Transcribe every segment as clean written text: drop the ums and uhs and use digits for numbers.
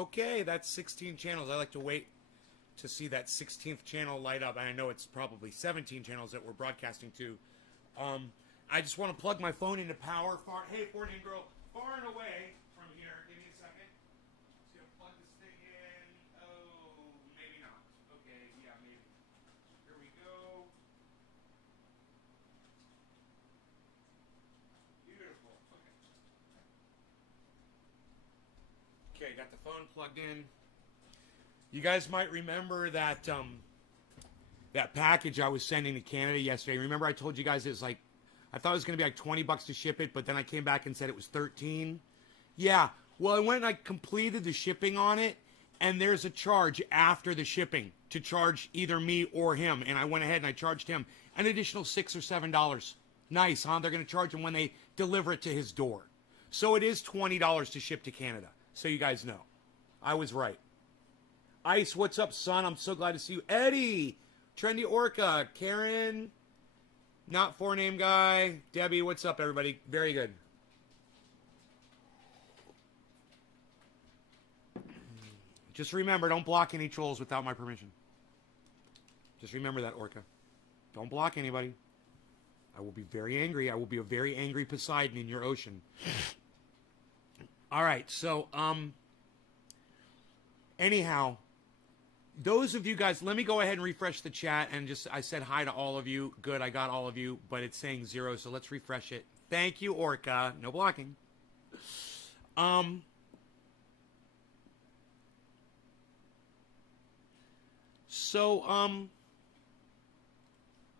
Okay, that's 16 channels. I like to wait to see that 16th channel light up. And I know it's probably 17 channels that we're broadcasting to. I just want to plug my phone into power. Hey, 14 girl, far and away from here. Give me a second. Just gonna plug this thing in. Oh, maybe not. Okay, yeah, maybe. Here we go. Beautiful. Okay, got the phone plugged in. You guys might remember that that package I was sending to Canada yesterday. Remember I told you guys it was like, I thought it was going to be like $20 to ship it, but then I came back and said it was $13. Yeah, well, I went and I completed the shipping on it, and there's a charge after the shipping to charge either me or him, and I went ahead and I charged him an additional $6 or $7. Nice, huh? They're going to charge him when they deliver it to his door. So it is $20 to ship to Canada, so you guys know. I was right. Ice, what's up, son? I'm so glad to see you. Eddie, Trendy Orca, Karen, not four-name guy, Debbie, what's up, everybody? Very good. Just remember, don't block any trolls without my permission. Just remember that, Orca. Don't block anybody. I will be very angry. I will be a very angry Poseidon in your ocean. All right, so, anyhow, those of you guys, let me go ahead and refresh the chat and just, I said hi to all of you. Good, I got all of you, but it's saying 0, so let's refresh it. Thank you, Orca. No blocking.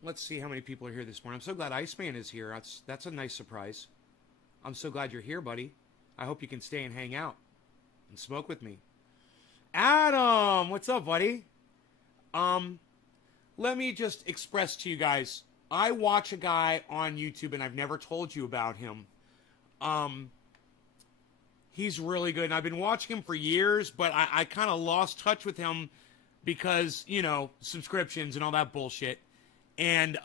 Let's see how many people are here this morning. I'm so glad Iceman is here. That's a nice surprise. I'm so glad you're here, buddy. I hope you can stay and hang out and smoke with me. Adam, what's up, buddy? Let me just express to you guys, I watch a guy on YouTube, and I've never told you about him. He's really good, and I've been watching him for years, but I kind of lost touch with him because, you know, subscriptions and all that bullshit. And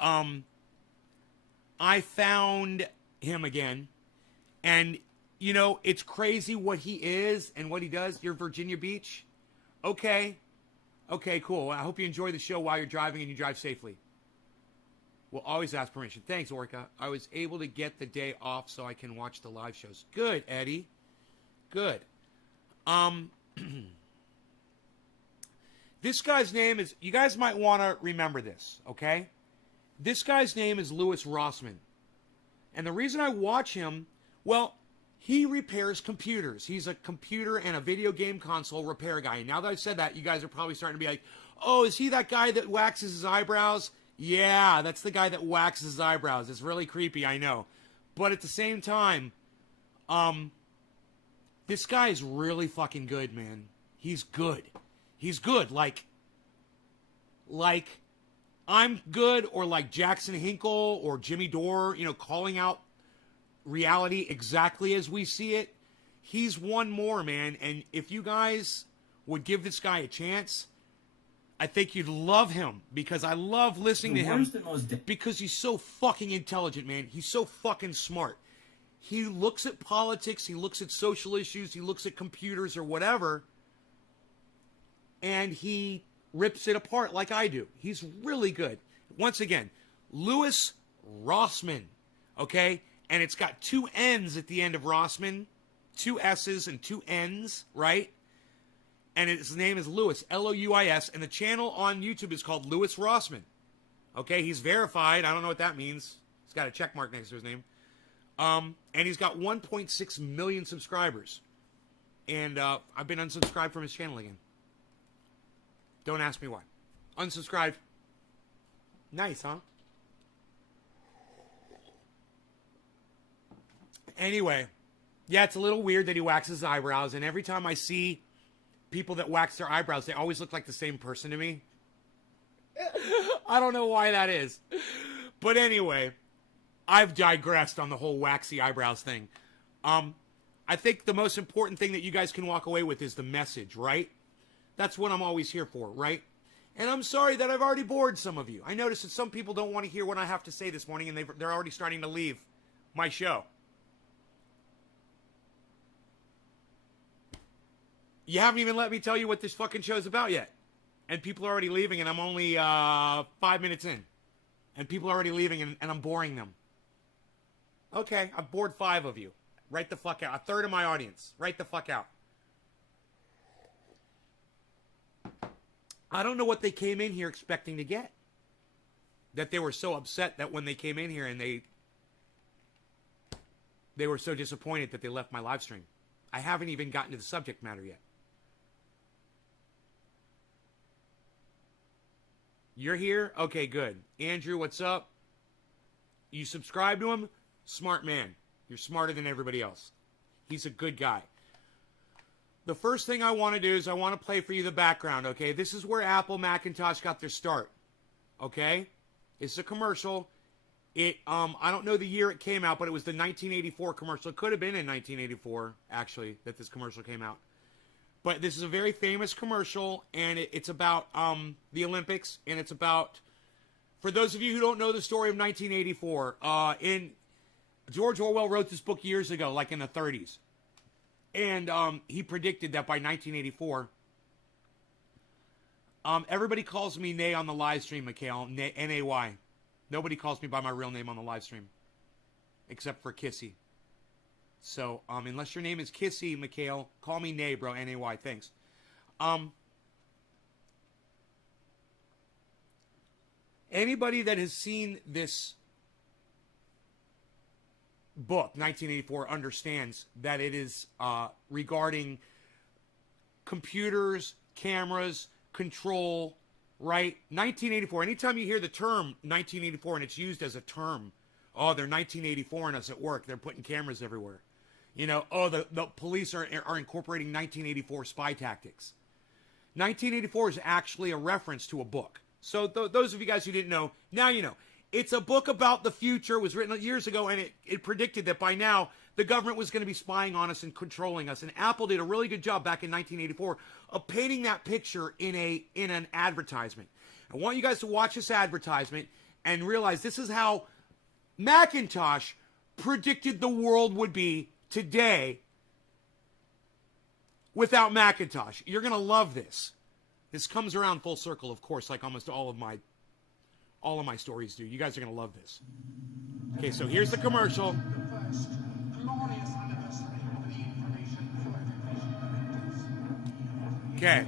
I found him again, and, you know, it's crazy what he is and what he does. You're Virginia Beach? Okay. Okay, cool. I hope you enjoy the show while you're driving and you drive safely. We'll always ask permission. Thanks, Orca. I was able to get the day off so I can watch the live shows. Good, Eddie. Good. This guy's name is, you guys might want to remember this, okay? This guy's name is Louis Rossmann. And the reason I watch him, well, he repairs computers. He's a computer and a video game console repair guy. And now that I've said that, you guys are probably starting to be like, oh, is he that guy that waxes his eyebrows? Yeah, that's the guy that waxes his eyebrows. It's really creepy, I know. But at the same time, this guy is really fucking good, man. He's good. He's good. Like I'm good, or like Jackson Hinkle or Jimmy Dore, you know, calling out reality exactly as we see it. He's one more, man. And if you guys would give this guy a chance, I think you'd love him, because I love listening to him because he's so fucking intelligent, man. He's so fucking smart. He looks at politics, he looks at social issues, he looks at computers or whatever, and he rips it apart like I do. He's really good. Once again, Louis Rossmann, okay? And it's got 2 N's at the end of Rossmann, 2 S's and 2 N's, right? And his name is Louis, L-O-U-I-S, and the channel on YouTube is called Louis Rossmann. Okay, he's verified. I don't know what that means. He's got a check mark next to his name. And he's got 1.6 million subscribers. And I've been unsubscribed from his channel again. Don't ask me why. Unsubscribed. Nice, huh? Anyway, yeah, it's a little weird that he waxes his eyebrows, and every time I see people that wax their eyebrows, they always look like the same person to me. I don't know why that is. But anyway, I've digressed on the whole waxy eyebrows thing. I think the most important thing that you guys can walk away with is the message, right? That's what I'm always here for, right? And I'm sorry that I've already bored some of you. I noticed that some people don't want to hear what I have to say this morning, and they're already starting to leave my show. You haven't even let me tell you what this fucking show's about yet. And people are already leaving, and I'm only 5 minutes in. And people are already leaving, and I'm boring them. Okay, I've bored 5 of you. Right the fuck out. A third of my audience. Right the fuck out. I don't know what they came in here expecting to get. That they were so upset that when they came in here and they were so disappointed that they left my live stream. I haven't even gotten to the subject matter yet. You're here? Okay, good. Andrew, what's up? You subscribe to him? Smart man. You're smarter than everybody else. He's a good guy. The first thing I want to do is I want to play for you the background, okay? This is where Apple Macintosh got their start, okay? It's a commercial. I don't know the year it came out, but it was the 1984 commercial. It could have been in 1984, actually, that this commercial came out. But this is a very famous commercial, and it's about the Olympics, and it's about, for those of you who don't know the story of 1984, George Orwell wrote this book years ago, like in the 30s. And he predicted that by 1984, everybody calls me Nay on the live stream, Mikhail, N-A-Y. Nobody calls me by my real name on the live stream, except for Kissy. So, unless your name is Kissy, Mikhail, call me Nay, bro, N-A-Y, thanks. Anybody that has seen this book, 1984, understands that it is regarding computers, cameras, control, right? 1984, anytime you hear the term 1984 and it's used as a term, oh, they're 1984 and us at work, they're putting cameras everywhere. You know, oh, the police are incorporating 1984 spy tactics. 1984 is actually a reference to a book. So those of you guys who didn't know, now you know. It's a book about the future. It was written years ago, and it predicted that by now the government was going to be spying on us and controlling us. And Apple did a really good job back in 1984 of painting that picture in an advertisement. I want you guys to watch this advertisement and realize this is how Macintosh predicted the world would be today without Macintosh. You're going to love this. This comes around full circle, of course, like almost all of my stories do. You guys are going to love this. Okay, so here's the commercial. Okay.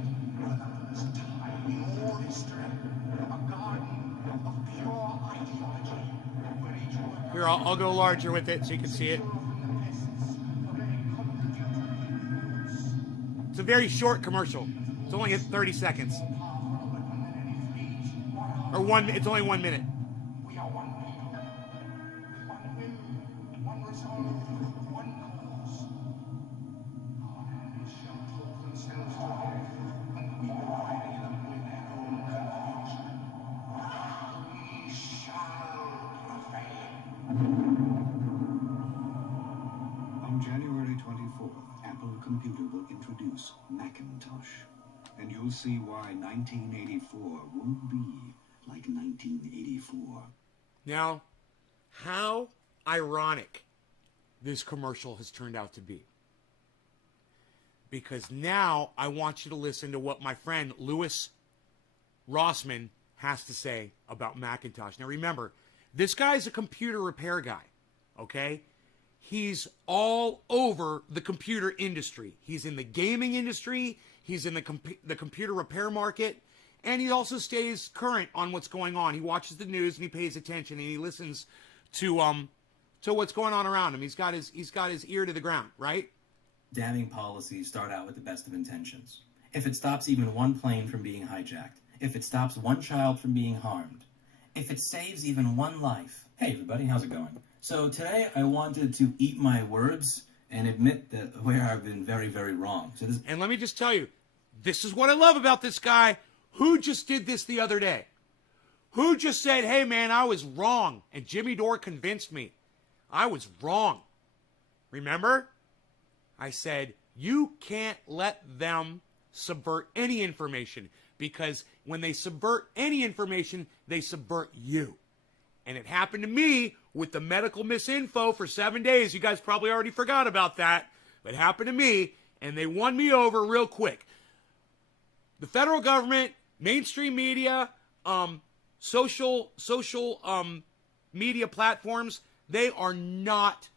Here, I'll go larger with it so you can see it. It's a very short commercial. It's only 30 seconds. Or it's only 1 minute. We are one people, one whim, one resolve, one cause. Our enemies shall talk themselves to death, and we will riding in them with their own confusion. We shall prevail. On January 24th, Apple Computer will introduce Macintosh. And you'll see why 1984 won't be like 1984. Now, how ironic this commercial has turned out to be. Because now I want you to listen to what my friend Louis Rossman has to say about Macintosh. Now remember, this guy's a computer repair guy, okay? He's all over the computer industry. He's in the gaming industry. He's in the computer repair market. And he also stays current on what's going on. He watches the news and he pays attention and he listens to what's going on around him. He's got his ear to the ground, right? Damning policies start out with the best of intentions. If it stops even one plane from being hijacked, if it stops one child from being harmed, if it saves even one life. Hey everybody, how's it going? So today I wanted to eat my words and admit that where I've been very, very wrong. And let me just tell you, this is what I love about this guy. Who just did this the other day? Who just said, hey man, I was wrong. And Jimmy Dore convinced me I was wrong. Remember? I said, you can't let them subvert any information, because when they subvert any information, they subvert you. And it happened to me with the medical misinfo for 7 days. You guys probably already forgot about that. But it happened to me. and they won me over real quick. The federal government, mainstream media, social media platforms, they are not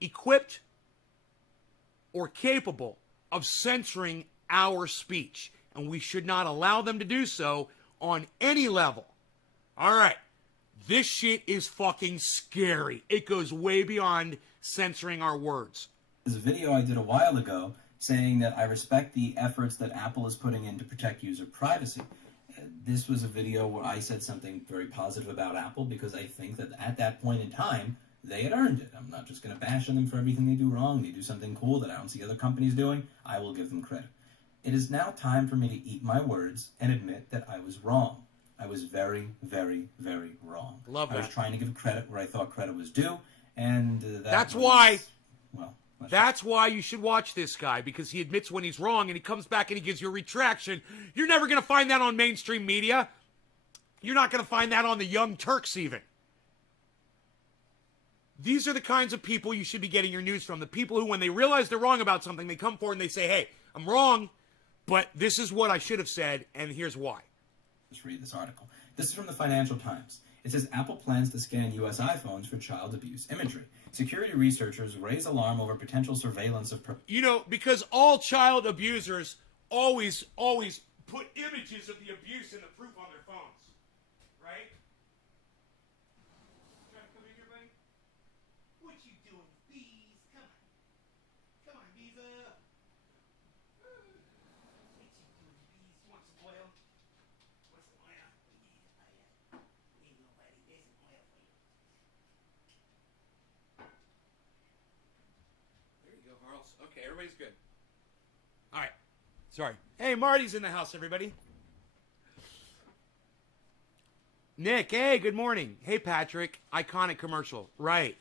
equipped or capable of censoring our speech, and we should not allow them to do so on any level. All right, this shit is fucking scary. It goes way beyond censoring our words. There's a video I did a while ago saying that I respect the efforts that Apple is putting in to protect user privacy. This was a video where I said something very positive about Apple because I think that at that point in time, they had earned it. I'm not just going to bash on them for everything they do wrong. They do something cool that I don't see other companies doing. I will give them credit. It is now time for me to eat my words and admit that I was wrong. I was very, very, very wrong. Love that. I was trying to give credit where I thought credit was due, and that's why you should watch this guy, because he admits when he's wrong and he comes back and he gives you a retraction. You're never going to find that on mainstream media. You're not going to find that on the Young Turks even. These are the kinds of people you should be getting your news from. The people who, when they realize they're wrong about something, they come forward and they say, hey, I'm wrong, but this is what I should have said, and here's why. Let's read this article. This is from the Financial Times. It says Apple plans to scan U.S. iPhones for child abuse imagery. Security researchers raise alarm over potential surveillance of... because all child abusers always put images of the abuse and the proof on their phones. Right? Trying to come in here, buddy? What you doing, bees? Come on. Come on, bees. What you doing, bees? You want some oil? Want some oil? We need oil. We need nobody. There's some oil for you. There you go, Harles. Okay, everybody's good. All right. Sorry. Hey, Marty's in the house, everybody. Nick, hey, good morning. Hey, Patrick. Iconic commercial. Right.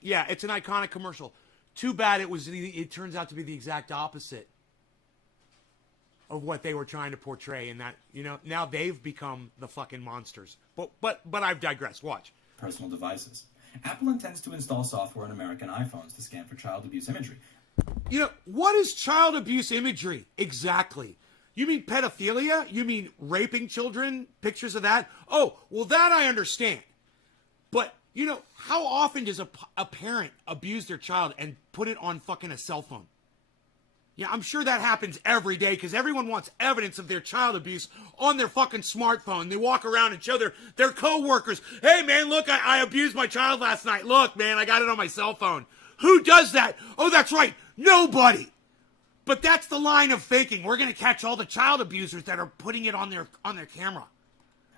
Yeah, it's an iconic commercial. Too bad it turns out to be the exact opposite of what they were trying to portray, and that, now they've become the fucking monsters. But I've digressed. Watch. Personal devices. Apple intends to install software on American iPhones to scan for child abuse imagery. What is child abuse imagery exactly? You mean pedophilia? You mean raping children? Pictures of that? Oh, well, that I understand. But, how often does a parent abuse their child and put it on fucking a cell phone? Yeah, I'm sure that happens every day because everyone wants evidence of their child abuse on their fucking smartphone. They walk around and show their co-workers, hey, man, look, I abused my child last night. Look, man, I got it on my cell phone. Who does that? Oh, that's right. Nobody. But that's the line of thinking. We're going to catch all the child abusers that are putting it on their camera.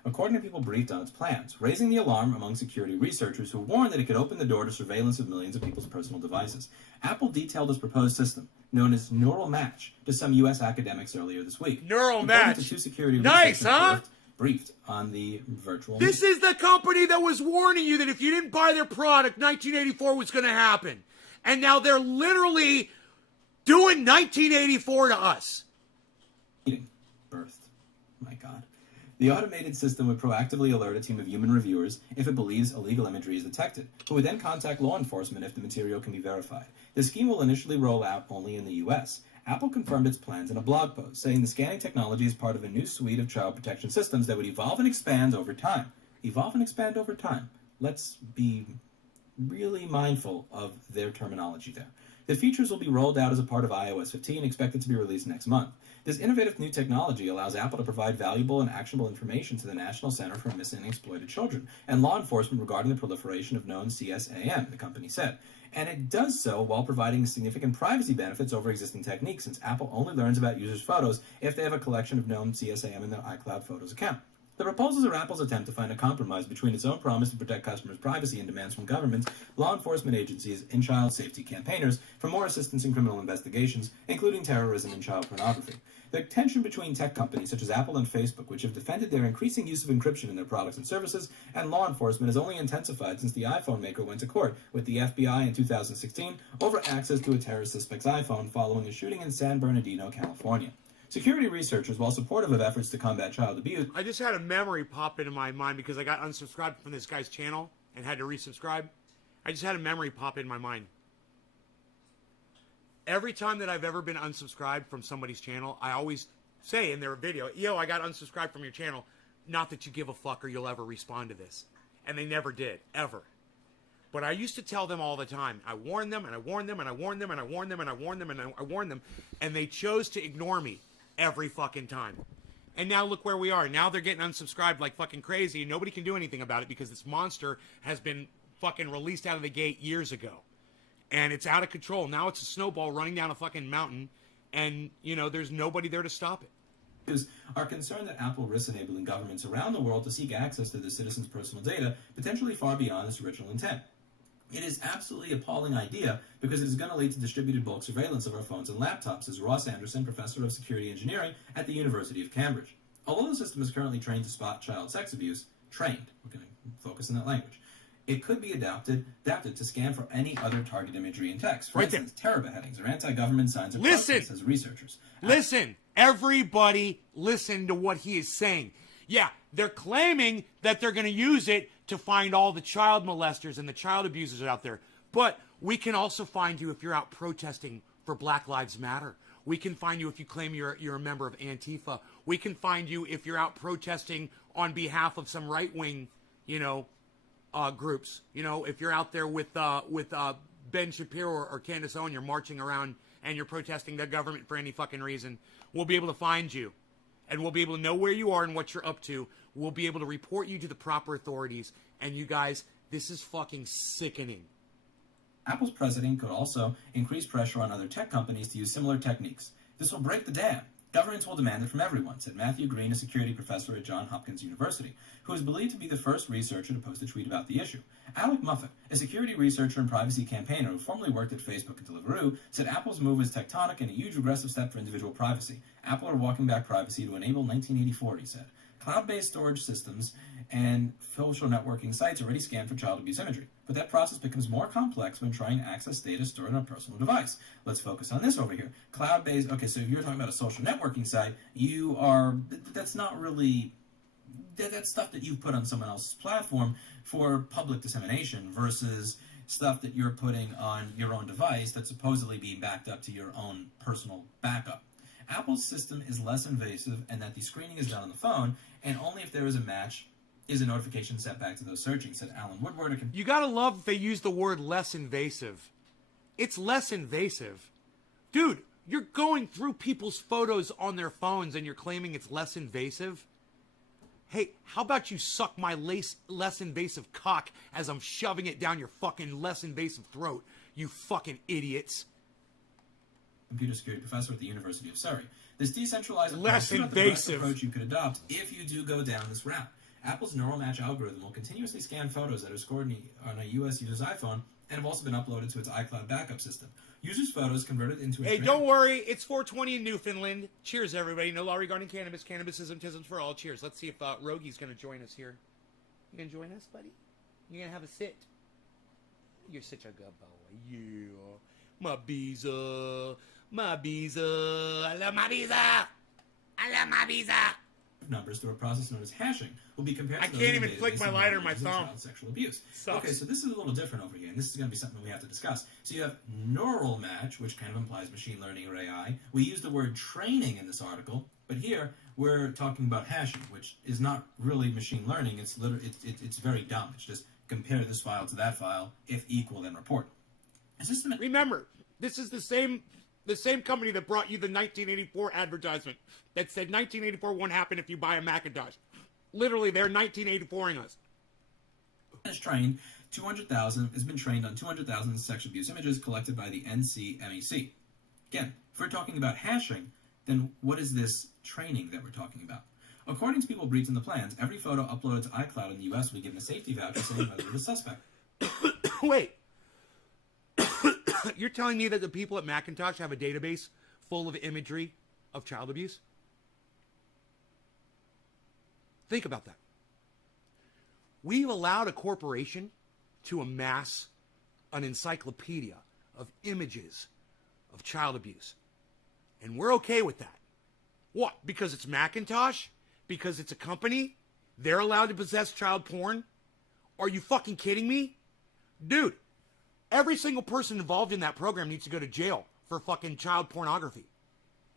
According to people briefed on its plans, raising the alarm among security researchers who warned that it could open the door to surveillance of millions of people's personal devices. Apple detailed its proposed system, known as Neural Match, to some U.S. academics earlier this week. Neural According Match. to two security Nice, researchers huh? briefed on the virtual This is the company that was warning you that if you didn't buy their product, 1984 was going to happen. And now they're literally doing 1984 to us. Birthed. My God. The automated system would proactively alert a team of human reviewers if it believes illegal imagery is detected, who would then contact law enforcement if the material can be verified. The scheme will initially roll out only in the U.S. Apple confirmed its plans in a blog post, saying the scanning technology is part of a new suite of child protection systems that would evolve and expand over time. Evolve and expand over time. Let's be really mindful of their terminology there. The features will be rolled out as a part of iOS 15, expected to be released next month. This innovative new technology allows Apple to provide valuable and actionable information to the National Center for Missing and Exploited Children and law enforcement regarding the proliferation of known CSAM, the company said. And it does so while providing significant privacy benefits over existing techniques, since Apple only learns about users' photos if they have a collection of known CSAM in their iCloud Photos account. The proposals are Apple's attempt to find a compromise between its own promise to protect customers' privacy and demands from governments, law enforcement agencies, and child safety campaigners for more assistance in criminal investigations, including terrorism and child pornography. The tension between tech companies such as Apple and Facebook, which have defended their increasing use of encryption in their products and services, and law enforcement has only intensified since the iPhone maker went to court with the FBI in 2016 over access to a terrorist suspect's iPhone following a shooting in San Bernardino, California. Security researchers, while supportive of efforts to combat child abuse... I just had a memory pop into my mind because I got unsubscribed from this guy's channel and had to resubscribe. I just had a memory pop in my mind. every time that I've ever been unsubscribed from somebody's channel, I always say in their video, yo, I got unsubscribed from your channel. Not that you give a fuck or you'll ever respond to this. And they never did, ever. But I used to tell them all the time. I warned them, and I warned them, and I warned them, and I warned them, and I warned them, and I warned them. And they chose to ignore me every fucking time. And now look where we are. Now they're getting unsubscribed like fucking crazy, and nobody can do anything about it because this monster has been fucking released out of the gate years ago. And it's out of control. Now it's a snowball running down a fucking mountain, and, you know, there's nobody there to stop it. Are concerned that Apple risks enabling governments around the world to seek access to the citizens' personal data, potentially far beyond its original intent. It is absolutely appalling idea because it is going to lead to distributed bulk surveillance of our phones and laptops, says Ross Anderson, professor of security engineering at the University of Cambridge. Although the system is currently trained to spot child sex abuse, we're going to focus on that language, it could be adapted to scan for any other target imagery in text. For instance, terror beheadings or anti-government signs of protest, says researchers. Listen, everybody listen to what he is saying. Yeah, they're claiming that they're going to use it to find all the child molesters and the child abusers out there. But we can also find you if you're out protesting for Black Lives Matter. We can find you if you claim you're a member of Antifa. We can find you if you're out protesting on behalf of some right-wing, groups. You know, if you're out there with Ben Shapiro or Candace Owen, you're marching around and you're protesting the government for any fucking reason, we'll be able to find you. And we'll be able to know where you are and what you're up to. We'll be able to report you to the proper authorities. And you guys, this is fucking sickening. Apple's president could also increase pressure on other tech companies to use similar techniques. This will break the dam. Governments will demand it from everyone, said Matthew Green, a security professor at Johns Hopkins University, who is believed to be the first researcher to post a tweet about the issue. Alec Muffet, a security researcher and privacy campaigner who formerly worked at Facebook and Deliveroo, said Apple's move is tectonic and a huge regressive step for individual privacy. Apple are walking back privacy to enable 1984, he said. Cloud-based storage systems and social networking sites already scan for child abuse imagery, but that process becomes more complex when trying to access data stored on a personal device. Let's focus on this over here. Cloud-based, okay, so if you're talking about a social networking site, that's not really, that's stuff that you put on someone else's platform for public dissemination versus stuff that you're putting on your own device that's supposedly being backed up to your own personal backup. Apple's system is less invasive and that the screening is done on the phone, and only if there is a match is a notification sent back to those searching, said Alan Woodward. You gotta love that they use the word less invasive. It's less invasive. Dude, you're going through people's photos on their phones and you're claiming it's less invasive? Hey, how about you suck my less invasive cock as I'm shoving it down your fucking less invasive throat, you fucking idiots. Computer security professor at the University of Surrey. This decentralized less invasive approach you could adopt if you do go down this route. Apple's neural match algorithm will continuously scan photos that are scored on a U.S. user's iPhone and have also been uploaded to its iCloud backup system. Users' photos converted into... Hey, don't worry. It's 420 in Newfoundland. Cheers, everybody. No law regarding cannabis. Cannabisism, tisms for all. Cheers. Let's see if Rogi's going to join us here. You going to join us, buddy? You going to have a sit? You're such a good boy. Yeah. My visa. My visa. I love my visa. I love my visa. Numbers through a process known as hashing will be compared to I can't even flick my lighter on my thumb. Child sexual abuse. Sucks. Okay, so this is a little different over here, and this is going to be something we have to discuss. So you have neural match, which kind of implies machine learning or AI. We use the word training in this article, but here we're talking about hashing, which is not really machine learning. It's it's very dumb. It's just compare this file to that file. If equal, then report. Remember, this is the same company that brought you the 1984 advertisement that said 1984 won't happen if you buy a Macintosh. Literally, they're 1984ing us. Has been trained on 200,000 sexual abuse images collected by the NCMEC. Again, if we're talking about hashing, then what is this training that we're talking about? According to people briefed in the plans, every photo uploaded to iCloud in the U.S. will be given a safety voucher saying whether it is suspect. Wait. You're telling me that the people at Macintosh have a database full of imagery of child abuse? Think about that. We've allowed a corporation to amass an encyclopedia of images of child abuse. And we're okay with that. What? Because it's Macintosh? Because it's a company? They're allowed to possess child porn? Are you fucking kidding me? Dude, every single person involved in that program needs to go to jail for fucking child pornography.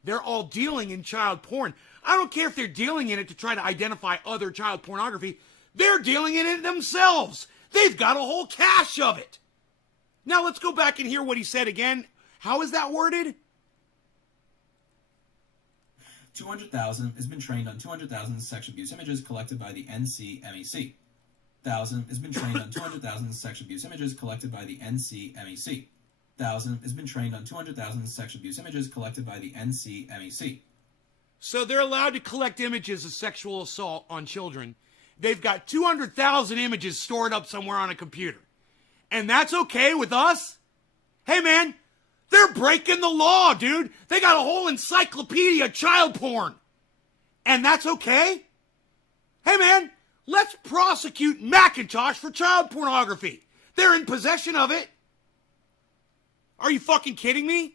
They're all dealing in child porn. I don't care if they're dealing in it to try to identify other child pornography. They're dealing in it themselves. They've got a whole cache of it. Now let's go back and hear what he said again. How is that worded? 200,000 has been trained on 200,000 sexual abuse images collected by the NCMEC. 1,000 has been trained on 200,000 sexual abuse images collected by the NCMEC. 1,000 has been trained on 200,000 sexual abuse images collected by the NCMEC. So they're allowed to collect images of sexual assault on children. They've got 200,000 images stored up somewhere on a computer. And that's okay with us? Hey, man, they're breaking the law, dude. They got a whole encyclopedia of child porn. And that's okay? Hey, man, let's prosecute Macintosh for child pornography. They're in possession of it. Are you fucking kidding me?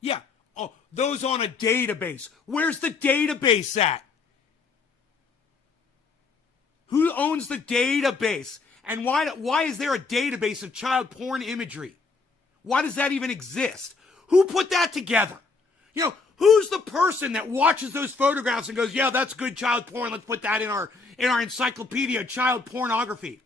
Yeah. Oh, those on a database. Where's the database at? Who owns the database? And why is there a database of child porn imagery? Why does that even exist? Who put that together? You know, who's the person that watches those photographs and goes, yeah, that's good child porn. Let's put that in our encyclopedia of child pornography.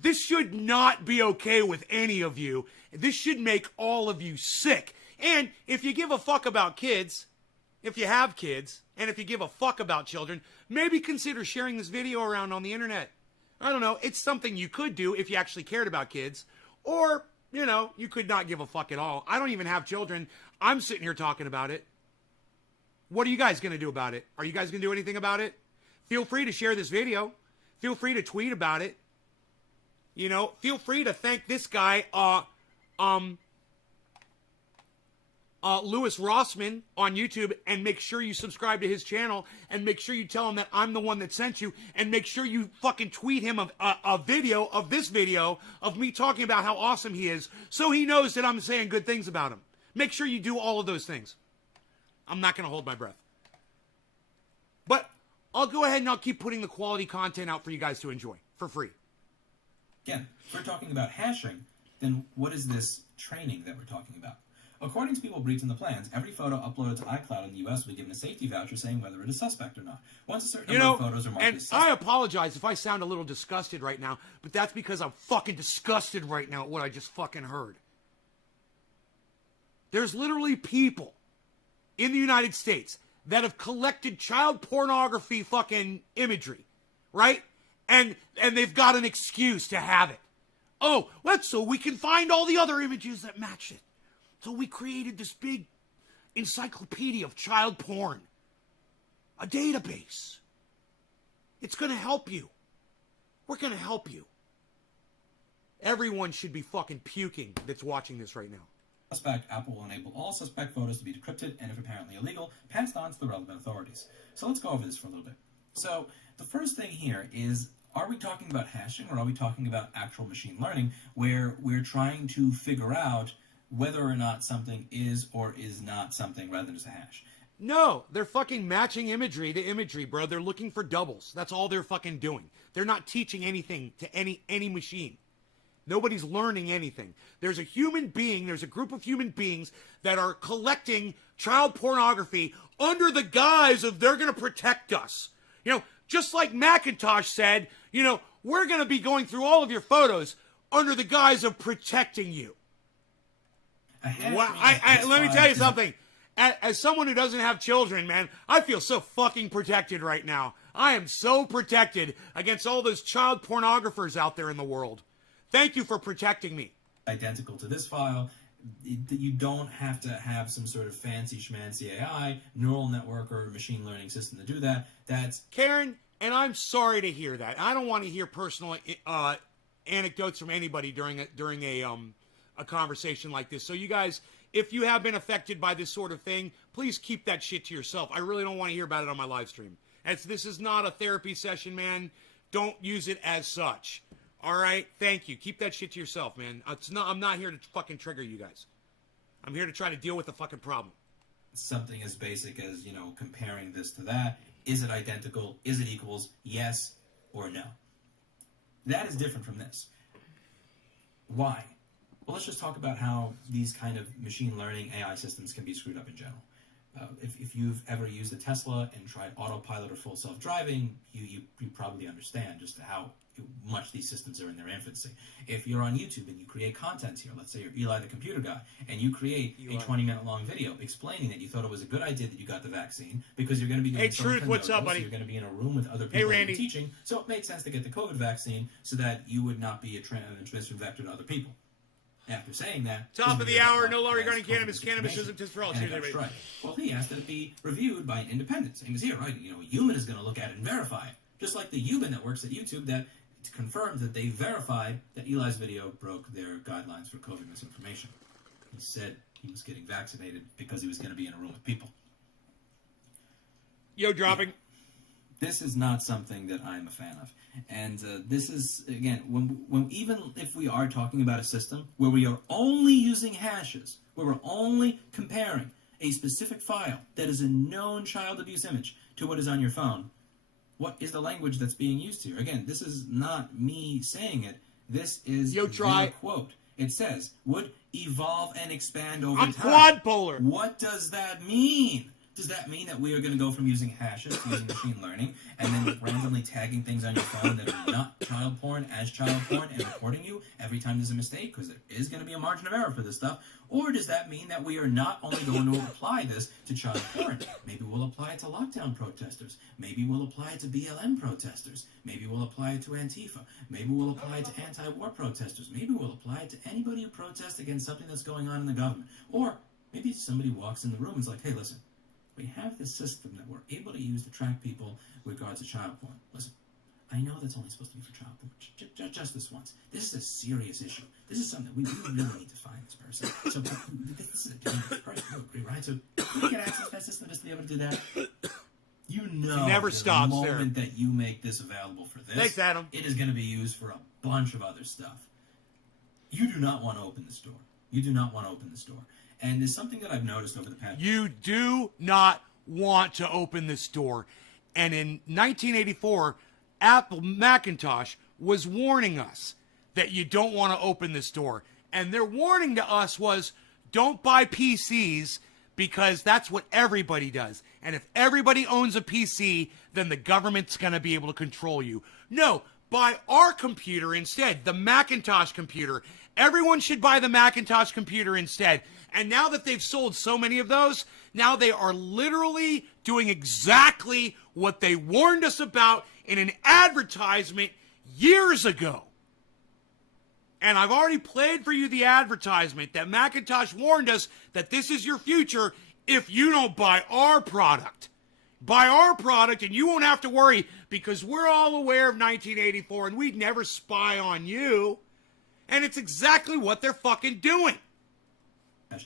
This should not be okay with any of you. This should make all of you sick. And if you give a fuck about kids, if you have kids, and if you give a fuck about children, maybe consider sharing this video around on the internet. I don't know. It's something you could do if you actually cared about kids. Or, you know, you could not give a fuck at all. I don't even have children. I'm sitting here talking about it. What are you guys going to do about it? Are you guys going to do anything about it? Feel free to share this video. Feel free to tweet about it. You know, feel free to thank this guy, Louis Rossman on YouTube, and make sure you subscribe to his channel, and make sure you tell him that I'm the one that sent you, and make sure you fucking tweet him a video of this video of me talking about how awesome he is, so he knows that I'm saying good things about him. Make sure you do all of those things. I'm not going to hold my breath. But I'll go ahead and I'll keep putting the quality content out for you guys to enjoy for free. Again, if we're talking about hashing, then what is this training that we're talking about? According to people briefed in the plans, every photo uploaded to iCloud in the U.S. will be given a safety voucher saying whether it is suspect or not. Once a certain number of photos are marked as suspect. And I apologize if I sound a little disgusted right now, but that's because I'm fucking disgusted right now at what I just fucking heard. There's literally people in the United States that have collected child pornography fucking imagery, right? And they've got an excuse to have it. Oh, that's so we can find all the other images that match it. So we created this big encyclopedia of child porn. A database. It's going to help you. We're going to help you. Everyone should be fucking puking that's watching this right now. Suspect, Apple will enable all suspect photos to be decrypted and, if apparently illegal, passed on to the relevant authorities. So let's go over this for a little bit. So the first thing here is, are we talking about hashing or are we talking about actual machine learning where we're trying to figure out whether or not something is or is not something rather than just a hash? No, they're fucking matching imagery to imagery, bro. They're looking for doubles. That's all they're fucking doing. They're not teaching anything to any machine. Nobody's learning anything. There's a human being, there's a group of human beings that are collecting child pornography under the guise of they're going to protect us. You know, just like Macintosh said, you know, we're going to be going through all of your photos under the guise of protecting you. Well, let me tell you something. As someone who doesn't have children, man, I feel so fucking protected right now. I am so protected against all those child pornographers out there in the world. Thank you for protecting me. Identical to this file. You don't have to have some sort of fancy schmancy AI, neural network, or machine learning system to do that. That's Karen, and I'm sorry to hear that. I don't want to hear personal anecdotes from anybody during a conversation like this. So you guys, if you have been affected by this sort of thing, please keep that shit to yourself. I really don't want to hear about it on my live stream. This is not a therapy session, man. Don't use it as such. All right? Thank you. Keep that shit to yourself, man. I'm not here to fucking trigger you guys. I'm here to try to deal with the fucking problem. Something as basic as, comparing this to that. Is it identical? Is it equals? Yes or no? That is different from this. Why? Well, let's just talk about how these kind of machine learning AI systems can be screwed up in general. If you've ever used a Tesla and tried autopilot or full self-driving, you probably understand just how much these systems are in their infancy. If you're on YouTube and you create content here, let's say you're Eli the computer guy, and you create a 20-minute long video explaining that you thought it was a good idea that you got the vaccine because you're going to be doing Hey, Truth, what's up, buddy? You're going to be in a room with other people that you're teaching, so it made sense to get the COVID vaccine so that you would not be a transmission vector to other people. After saying that, top of the hour, no law regarding cannabis. Cannabis isn't just for all. Right. Well, he asked that it be reviewed by an independent. Same as here, right? A human is going to look at it and verify it. Just like the human that works at YouTube that confirmed that they verified that Eli's video broke their guidelines for COVID misinformation. He said he was getting vaccinated because he was going to be in a room with people. Yo, dropping. This is not something that I'm a fan of. And this is, again, when even if we are talking about a system where we are only using hashes, where we're only comparing a specific file that is a known child abuse image to what is on your phone, what is the language that's being used here? Again, this is not me saying it. This is the quote. It says, would evolve and expand over time. I'm quad polar. What does that mean? Does that mean that we are going to go from using hashes to using machine learning and then randomly tagging things on your phone that are not child porn as child porn and recording you every time there's a mistake? Because there is going to be a margin of error for this stuff. Or does that mean that we are not only going to apply this to child porn? Maybe we'll apply it to lockdown protesters. Maybe we'll apply it to BLM protesters. Maybe we'll apply it to Antifa. Maybe we'll apply it to anti-war protesters. Maybe we'll apply it to anybody who protests against something that's going on in the government. Or maybe somebody walks in the room and is like, hey, listen, we have this system that we're able to use to track people with regards to child porn. Listen, I know that's only supposed to be for child porn. Just this once. This is a serious issue. This is something that we really need to find this person. So this is a dangerous person. You agree, right? So can we get access to that system just to be able to do that? You know, never stops the moment that you make this available for this, thanks, Adam. It is going to be used for a bunch of other stuff. You do not want to open this door. You do not want to open this door. And there's something that I've noticed over the past... You do not want to open this door. And in 1984, Apple Macintosh was warning us that you don't want to open this door. And their warning to us was, don't buy PCs because that's what everybody does. And if everybody owns a PC, then the government's going to be able to control you. No, buy our computer instead, the Macintosh computer. Everyone should buy the Macintosh computer instead. And now that they've sold so many of those, now they are literally doing exactly what they warned us about in an advertisement years ago. And I've already played for you the advertisement that Macintosh warned us that this is your future if you don't buy our product. Buy our product and you won't have to worry because we're all aware of 1984 and we'd never spy on you. And it's exactly what they're fucking doing.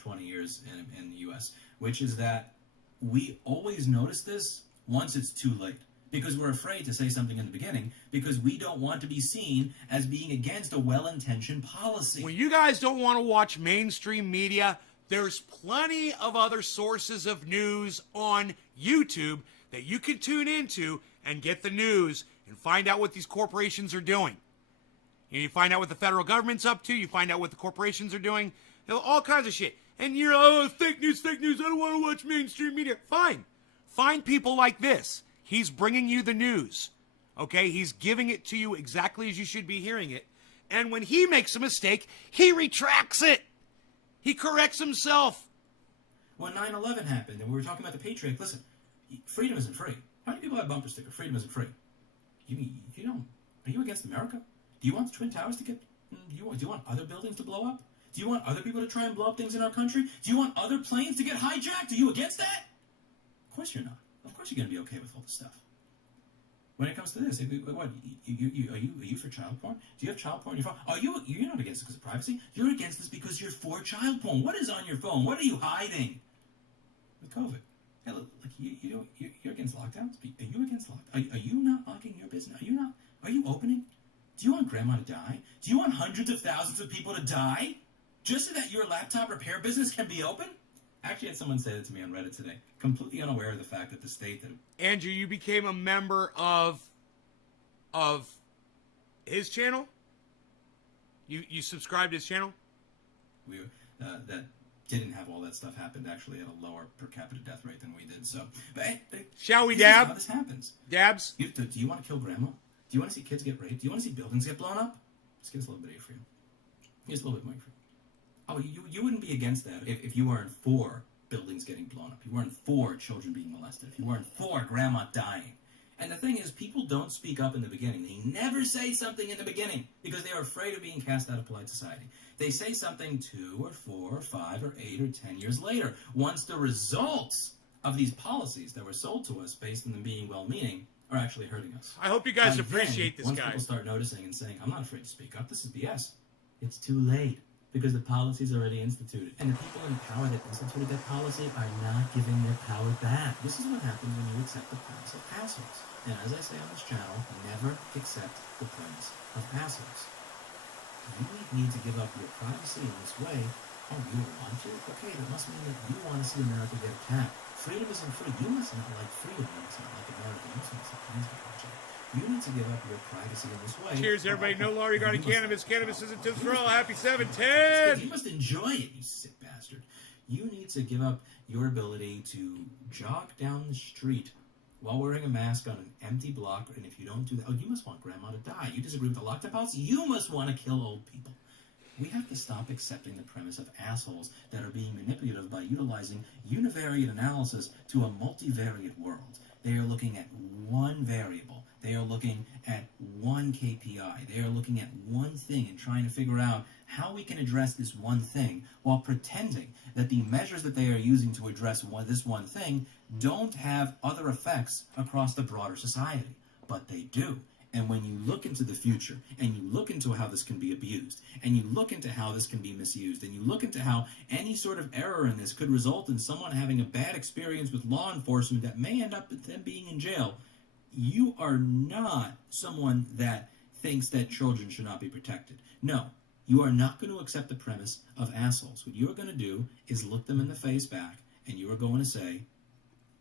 20 years in the U.S., which is that we always notice this once it's too late. Because we're afraid to say something in the beginning because we don't want to be seen as being against a well-intentioned policy. When you guys don't want to watch mainstream media, there's plenty of other sources of news on YouTube that you can tune into and get the news and find out what these corporations are doing. You find out what the federal government's up to. You find out what the corporations are doing. You know, all kinds of shit. And you're, oh, fake news. I don't want to watch mainstream media. Fine. Find people like this. He's bringing you the news. Okay? He's giving it to you exactly as you should be hearing it. And when he makes a mistake, he retracts it. He corrects himself. When 9/11 happened and we were talking about the Patriot, listen, freedom isn't free. How many people have bumper sticker? Freedom isn't free. You don't. Are you against America? Do you want the Twin Towers to get... Do you want other buildings to blow up? Do you want other people to try and blow up things in our country? Do you want other planes to get hijacked? Are you against that? Of course you're not. Of course you're going to be okay with all this stuff. When it comes to this, what, are you for child porn? Do you have child porn on your phone? You're not against it because of privacy. You're against this because you're for child porn. What is on your phone? What are you hiding? With COVID. Hey, look, you're against lockdowns? Are you against lockdowns? Are you not locking your business? Are you opening? Do you want grandma to die? Do you want hundreds of thousands of people to die? Just so that your laptop repair business can be open? I actually had someone say that to me on Reddit today, completely unaware of the fact that the state that... Andrew, you became a member of his channel? You subscribed to his channel? That didn't have all that stuff happened actually at a lower per capita death rate than we did. So, but shall we this is dab? how this happens. Dabs? Do you want to kill grandma? Do you want to see kids get raped? Do you want to see buildings get blown up? Let's give us a little bit of for you. Here's a little bit more for you. Oh, you wouldn't be against that if you weren't for buildings getting blown up. You weren't for children being molested. If you weren't for grandma dying. And the thing is, people don't speak up in the beginning. They never say something in the beginning because they are afraid of being cast out of polite society. They say something 2 or 4 or 5 or 8 or 10 years later, once the results of these policies that were sold to us based on them being well-meaning are actually hurting us. I hope you guys And appreciate then, this, once guys. people start noticing and saying, I'm not afraid to speak up, this is BS, it's too late. Because the policy's already instituted. And the people in power that instituted that policy are not giving their power back. This is what happens when you accept the premise of assholes. And as I say on this channel, never accept the premise of assholes. You need to give up your privacy in this way. Oh, you don't want to? Okay, that must mean that you want to see America get attacked. Freedom isn't free. You must not like freedom. You must not like America. You must not like the project. You need to give up your privacy in this way. Cheers, everybody. No law regarding cannabis. Cannabis isn't just for all. Happy 710. You must enjoy it, you sick bastard. You need to give up your ability to jog down the street while wearing a mask on an empty block, and if you don't do that, oh, you must want grandma to die. You disagree with the lockdown policy? You must want to kill old people. We have to stop accepting the premise of assholes that are being manipulative by utilizing univariate analysis to a multivariate world. They are looking at one variable. They are looking at one KPI. They are looking at one thing and trying to figure out how we can address this one thing while pretending that the measures that they are using to address this one thing don't have other effects across the broader society. But they do. And when you look into the future, and you look into how this can be abused, and you look into how this can be misused, and you look into how any sort of error in this could result in someone having a bad experience with law enforcement that may end up with them being in jail, you are not someone that thinks that children should not be protected. No, you are not going to accept the premise of assholes. What you are going to do is look them in the face back, and you are going to say,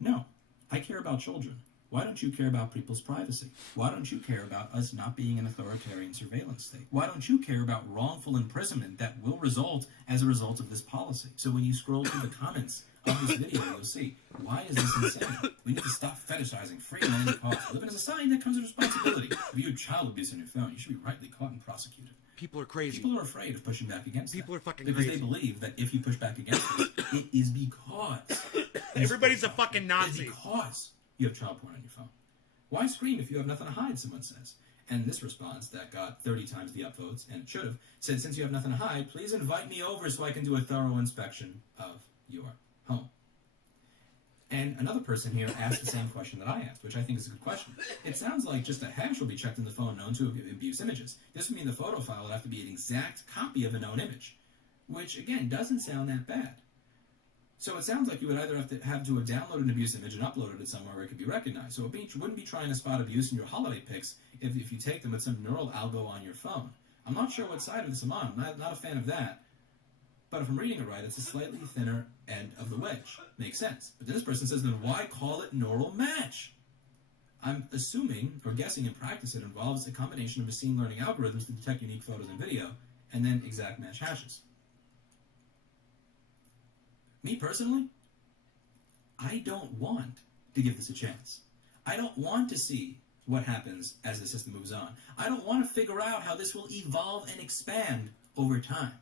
no, I care about children. Why don't you care about people's privacy? Why don't you care about us not being an authoritarian surveillance state? Why don't you care about wrongful imprisonment that will result as a result of this policy? So when you scroll through the comments of this video, you'll see, why is this insane? We need to stop fetishizing free and any cause. We live in a society that comes with responsibility. If you have child abuse on your phone, you should be rightly caught and prosecuted. People are crazy. People are afraid of pushing back against People that. are fucking because crazy. They believe that if you push back against it, it is because... Everybody's a fucking Nazi. Because you have child porn on your phone. Why scream if you have nothing to hide, someone says. And this response that got 30 times the upvotes, and should have, said, since you have nothing to hide, please invite me over so I can do a thorough inspection of your home. And another person here asked the same question that I asked, which I think is a good question. It sounds like just a hash will be checked in the phone known to abuse images. This would mean the photo file would have to be an exact copy of a known image, which, again, doesn't sound that bad. So it sounds like you would either have to download an abuse image and upload it somewhere where it could be recognized. So it wouldn't be trying to spot abuse in your holiday pics if you take them with some neural algo on your phone. I'm not sure what side of this I'm on. I'm not a fan of that. But if I'm reading it right, it's a slightly thinner end of the wedge. Makes sense. But then this person says, then why call it neural match? I'm assuming, or guessing in practice, it involves a combination of machine learning algorithms to detect unique photos and video, and then exact match hashes. Me personally, I don't want to give this a chance. I don't want to see what happens as the system moves on. I don't want to figure out how this will evolve and expand over time.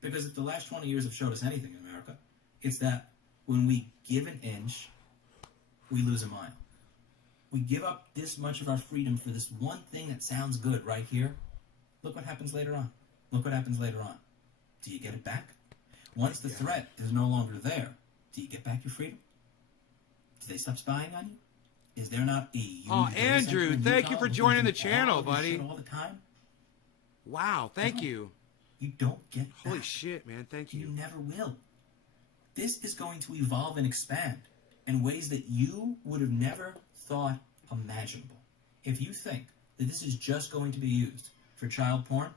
Because if the last 20 years have showed us anything in America, it's that when we give an inch, we lose a mile. We give up this much of our freedom for this one thing that sounds good right here. Look what happens later on. Look what happens later on. Do you get it back? Once the threat is no longer there, do you get back your freedom? Do they stop spying on you? Is there not a... Oh, Andrew, thank you for joining the channel, buddy. All the time? Wow, thank you. You don't get back. Holy shit, man, thank you. You never will. This is going to evolve and expand in ways that you would have never thought imaginable. If you think that this is just going to be used for child porn,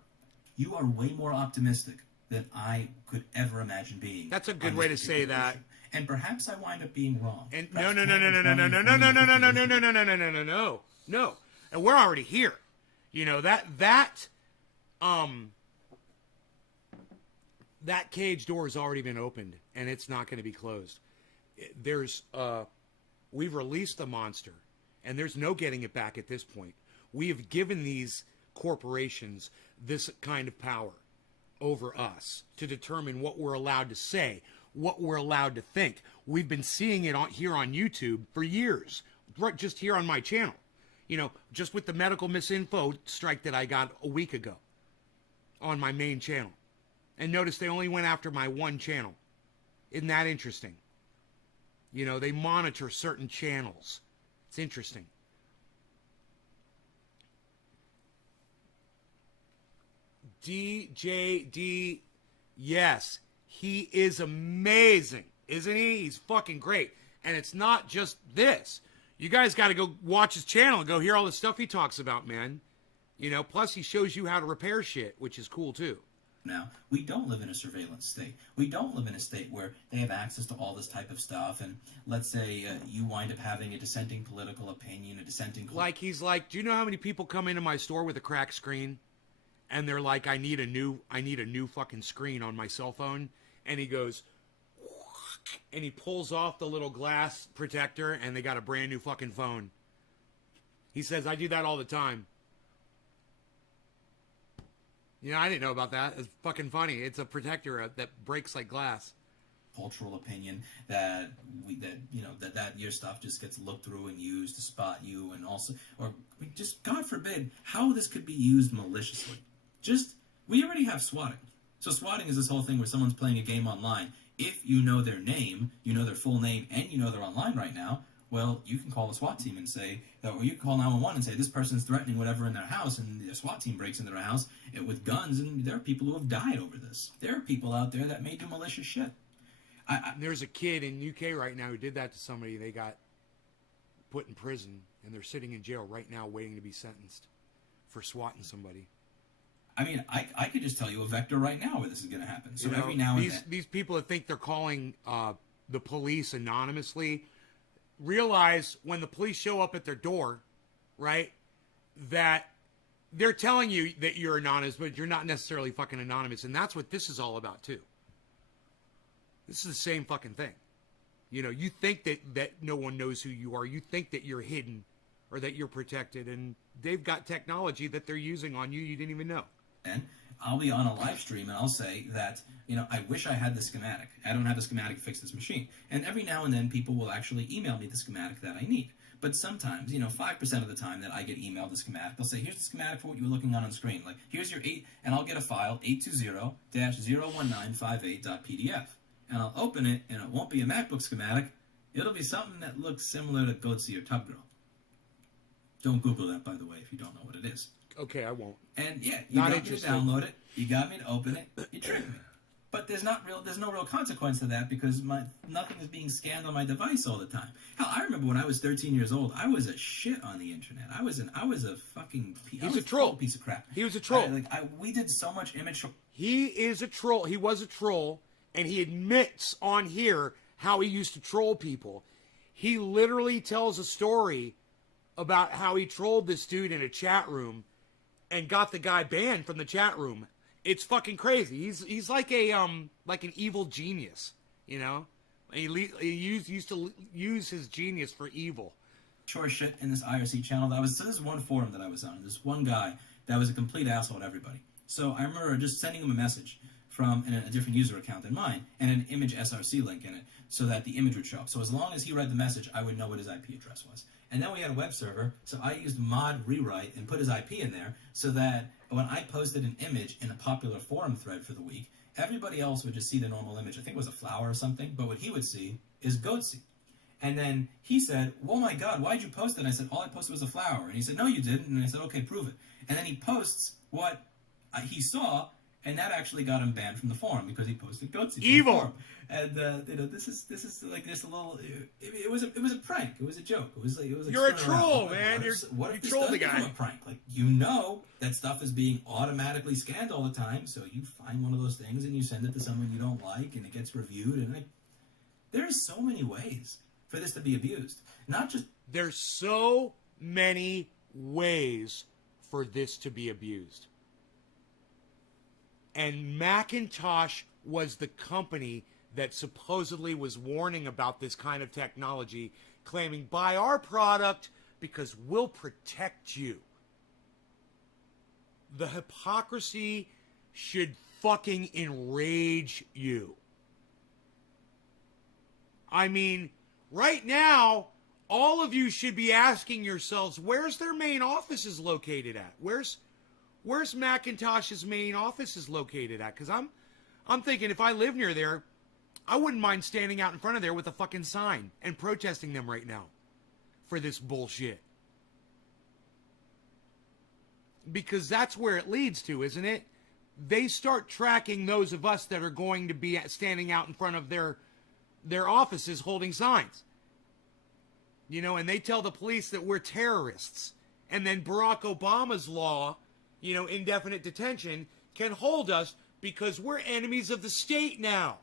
you are way more optimistic than I could ever imagine being. That's a good on way this to say particular that. issue. And perhaps I wind up being wrong. And Perhaps no. And we're already here. You know, that cage door has already been opened, and it's not going to be closed. We've released the monster, and there's no getting it back at this point. We have given these corporations this kind of power over us to determine what we're allowed to say, what we're allowed to think. We've been seeing it here on YouTube for years, just here on my channel. You know, just with the medical misinfo strike that I got a week ago on my main channel. And notice they only went after my one channel. Isn't that interesting? You know, they monitor certain channels. It's interesting. DJD, yes, he is amazing, isn't he? He's fucking great. And it's not just this. You guys got to go watch his channel and go hear all the stuff he talks about, man. You know, plus he shows you how to repair shit, which is cool too. Now, we don't live in a surveillance state. We don't live in a state where they have access to all this type of stuff. And let's say you wind up having a dissenting political opinion, a dissenting... Like, he's like, do you know how many people come into my store with a cracked screen? And they're like, I need a new fucking screen on my cell phone. And he goes, and he pulls off the little glass protector, and they got a brand new fucking phone. He says, I do that all the time. You know, I didn't know about that. It's fucking funny. It's a protector that breaks like glass. Cultural opinion that your stuff just gets looked through and used to spot you, and also, or just God forbid, how this could be used maliciously. We already have swatting. So swatting is this whole thing where someone's playing a game online. If you know their name, you know their full name, and you know they're online right now, well, you can call the SWAT team and say, or you can call 911 and say, this person's threatening whatever in their house, and the SWAT team breaks into their house with guns, and there are people who have died over this. There are people out there that may do malicious shit. There's a kid in UK right now who did that to somebody. They got put in prison, and they're sitting in jail right now waiting to be sentenced for swatting somebody. I mean, I could just tell you a vector right now where this is going to happen. So you know, every now and then... These people that think they're calling the police anonymously realize when the police show up at their door, right, that they're telling you that you're anonymous, but you're not necessarily fucking anonymous. And that's what this is all about, too. This is the same fucking thing. You know, you think that no one knows who you are. You think that you're hidden or that you're protected. And they've got technology that they're using on you didn't even know. And I'll be on a live stream and I'll say that, you know, I wish I had the schematic. I don't have the schematic to fix this machine. And every now and then people will actually email me the schematic that I need. But sometimes, you know, 5% of the time that I get emailed the schematic, they'll say, here's the schematic for what you were looking on screen. Like, here's your and I'll get a file, 820-01958.pdf. And I'll open it, and it won't be a MacBook schematic. It'll be something that looks similar to Goatsy or Tub Girl. Don't Google that, by the way, if you don't know what it is. Okay, I won't. And yeah, you got me to download it. You got me to open it. You tricked me. But there's no real consequence to that because nothing is being scanned on my device all the time. Hell, I remember when I was 13 years old, I was a shit on the internet. I was a fucking a troll. Piece of crap. He was a troll. We did so much image. He is a troll. He was a troll, and he admits on here how he used to troll people. He literally tells a story about how he trolled this dude in a chat room and got the guy banned from the chat room. It's fucking crazy. He's like an evil genius, you know. He used to use his genius for evil. Sure shit in this IRC channel. So this is one forum that I was on. This one guy that was a complete asshole to everybody. So I remember just sending him a message from a different user account than mine and an image SRC link in it so that the image would show up. So as long as he read the message, I would know what his IP address was. And then we had a web server, so I used mod rewrite and put his IP in there so that when I posted an image in a popular forum thread for the week, everybody else would just see the normal image. I think it was a flower or something, but what he would see is Goatsy. And then he said, oh my God, why'd you post it? And I said, all I posted was a flower. And he said, no, you didn't. And I said, okay, prove it. And then he posts what he saw, And that actually got him banned from the forum because he posted goats. Evil. And this is like this a little. It was a prank. It was a joke. It was like You're a screwing around. troll, Like, man. What if You this trolled does the guy. become a prank? Like that stuff is being automatically scanned all the time. So you find one of those things and you send it to someone you don't like, and it gets reviewed. And there's so many ways for this to be abused. Not just There's so many ways for this to be abused. And Macintosh was the company that supposedly was warning about this kind of technology, claiming, buy our product because we'll protect you. The hypocrisy should fucking enrage you. I mean, right now, all of you should be asking yourselves, where's their main offices located at? Where's Macintosh's main offices located at? Because I'm thinking if I live near there, I wouldn't mind standing out in front of there with a fucking sign and protesting them right now for this bullshit. Because that's where it leads to, isn't it? They start tracking those of us that are going to be standing out in front of their offices holding signs. You know, and they tell the police that we're terrorists. And then Barack Obama's law, you know, indefinite detention, can hold us because we're enemies of the state now.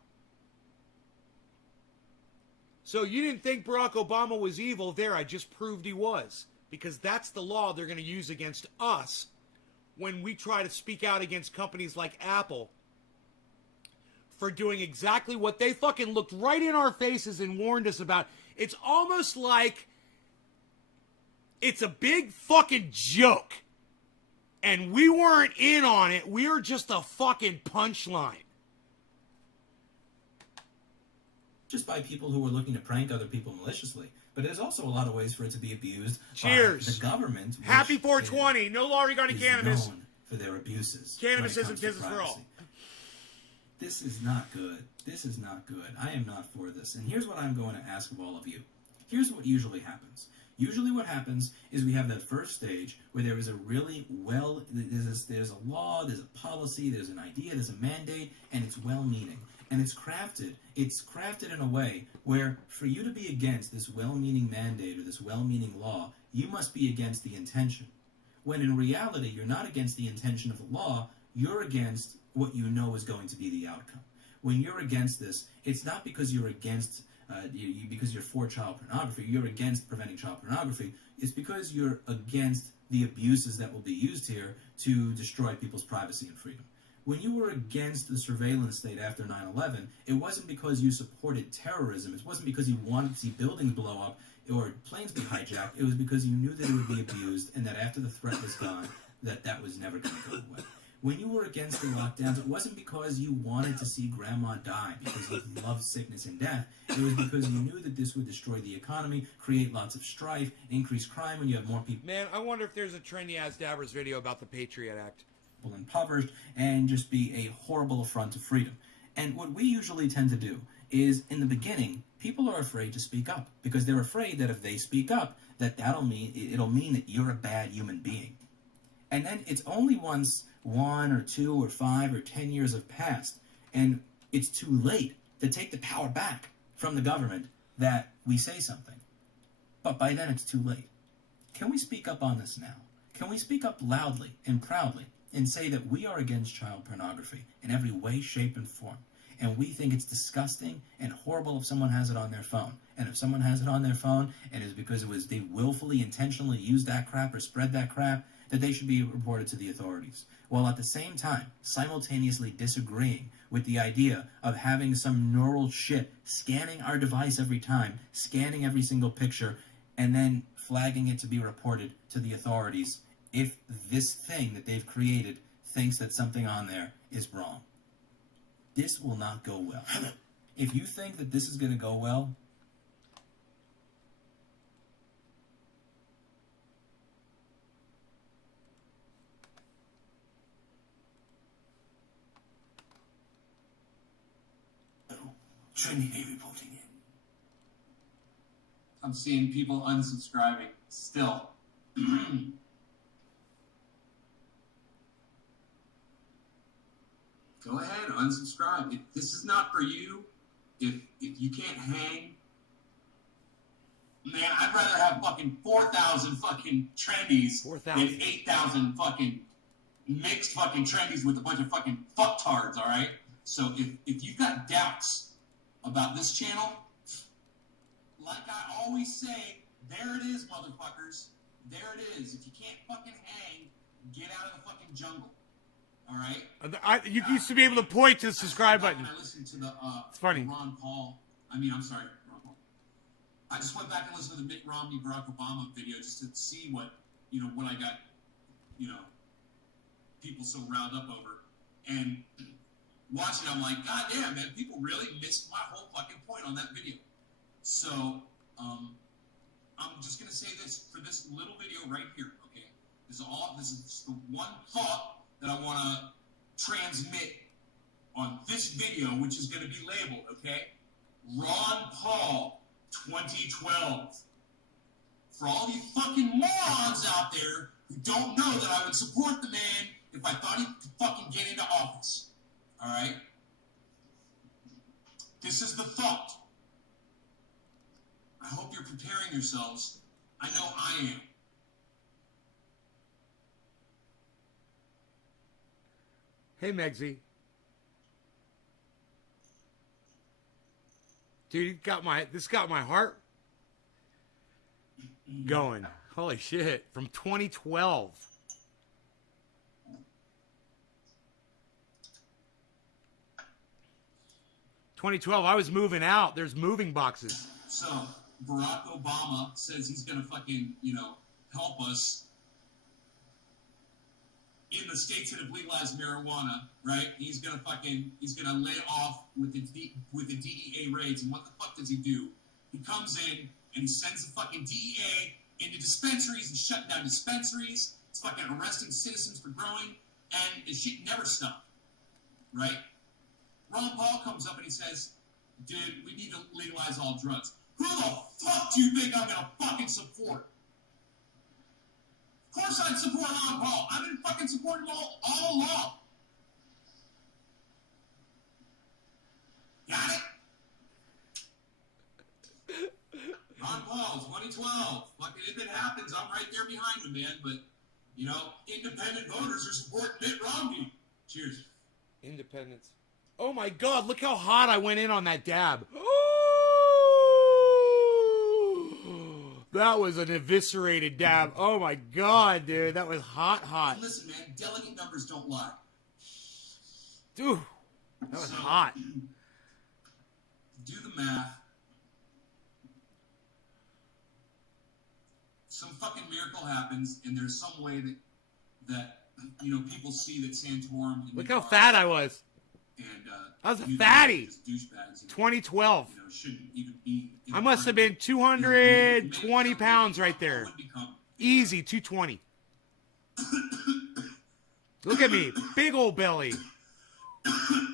So you didn't think Barack Obama was evil? There, I just proved he was. Because that's the law they're going to use against us when we try to speak out against companies like Apple for doing exactly what they fucking looked right in our faces and warned us about. It's almost like it's a big fucking joke. And we weren't in on it. We were just a fucking punchline. Just by people who were looking to prank other people maliciously. But there's also a lot of ways for it to be abused. Cheers. By the government. Happy 420. No law regarding cannabis. Known for their abuses. Cannabis when it isn't comes to business for all. privacy. This is not good. This is not good. I am not for this. And here's what I'm going to ask of all of you. Here's what usually happens. Usually what happens is we have that first stage where there is a really there's a law, there's a policy, there's an idea, there's a mandate, and it's well-meaning. And it's crafted in a way where for you to be against this well-meaning mandate or this well-meaning law, you must be against the intention. When in reality, you're not against the intention of the law, you're against what you know is going to be the outcome. When you're against this, it's not because you're against, because you're for child pornography, you're against preventing child pornography, it's because you're against the abuses that will be used here to destroy people's privacy and freedom. When you were against the surveillance state after 9/11, it wasn't because you supported terrorism. It wasn't because you wanted to see buildings blow up or planes be hijacked. It was because you knew that it would be abused and that after the threat was gone, that was never going to go away. When you were against the lockdowns, it wasn't because you wanted to see grandma die because you loved sickness and death. It was because you knew that this would destroy the economy, create lots of strife, increase crime when you have more people. Man, I wonder if there's a trendy ass Dabbers video about the Patriot Act. Impoverished and just be a horrible affront to freedom. And what we usually tend to do is, in the beginning, people are afraid to speak up because they're afraid that if they speak up, it'll mean that you're a bad human being. And then it's only once 1 or 2 or 5 or 10 years have passed, and it's too late to take the power back from the government that we say something. But by then it's too late. Can we speak up on this now? Can we speak up loudly and proudly and say that we are against child pornography in every way, shape, and form? And we think it's disgusting and horrible if someone has it on their phone. And if someone has it on their phone and it's because they willfully, intentionally used that crap or spread that crap, that they should be reported to the authorities. While at the same time, simultaneously disagreeing with the idea of having some neural shit scanning our device every time, scanning every single picture, and then flagging it to be reported to the authorities if this thing that they've created thinks that something on there is wrong. This will not go well. If you think that this is going to go well, Trinity reporting in. I'm seeing people unsubscribing still. Oh, 'Trinity reporting in. I'm seeing people unsubscribing still. go ahead, unsubscribe. If this is not for you, if you can't hang, man, I'd rather have fucking 4,000 fucking trendies 4,000. than 8,000 fucking mixed fucking trendies with a bunch of fucking fucktards, all right? So if you've got doubts about this channel, like I always say, there it is, motherfuckers. There it is. If you can't fucking hang, get out of the fucking jungle. All right? You used to be able to point to the subscribe button. I listened to the It's funny. Ron Paul. I'm sorry, Ron Paul. I just went back and listened to the Mitt Romney Barack Obama video just to see what I got, people so riled up over. And watching, I'm like, God damn, man, people really missed my whole fucking point on that video. So, I'm just gonna say this for this little video right here, okay? This is just the one thought that I want to transmit on this video, which is gonna be labeled, okay? Ron Paul 2012. For all you fucking morons out there who don't know that I would support the man if I thought he could fucking get into office. All right? This is the thought. I hope you're preparing yourselves. I know I am. Hey, Megsy. Dude, this got my heart going. Holy shit. From 2012. I was moving out. There's moving boxes. So, Barack Obama says he's going to fucking, help us in the states that have legalized marijuana, right? He's going to lay off with the DEA raids. And what the fuck does he do? He comes in and he sends the fucking DEA into dispensaries and shutting down dispensaries. It's fucking arresting citizens for growing, and the shit never stopped, right? Ron Paul comes up and he says, dude, we need to legalize all drugs. Who the fuck do you think I'm going to fucking support? Of course I'd support Ron Paul. I've been fucking supporting him all along. Got it? Ron Paul, 2012. Fucking if it happens, I'm right there behind him, man. But, independent voters are supporting Mitt Romney. Cheers. Independence. Oh my God, look how hot I went in on that dab. That was an eviscerated dab. Oh my God, dude. That was hot. Listen, man, delegate numbers don't lie. Dude, that was hot. Do the math. Some fucking miracle happens, and there's some way that people see that Santorum. Look how fat I was. And I was a fatty. Douchebags, 2012. shouldn't even be. I must have been 220 pounds right there. Easy, 220. Look at me, big old belly.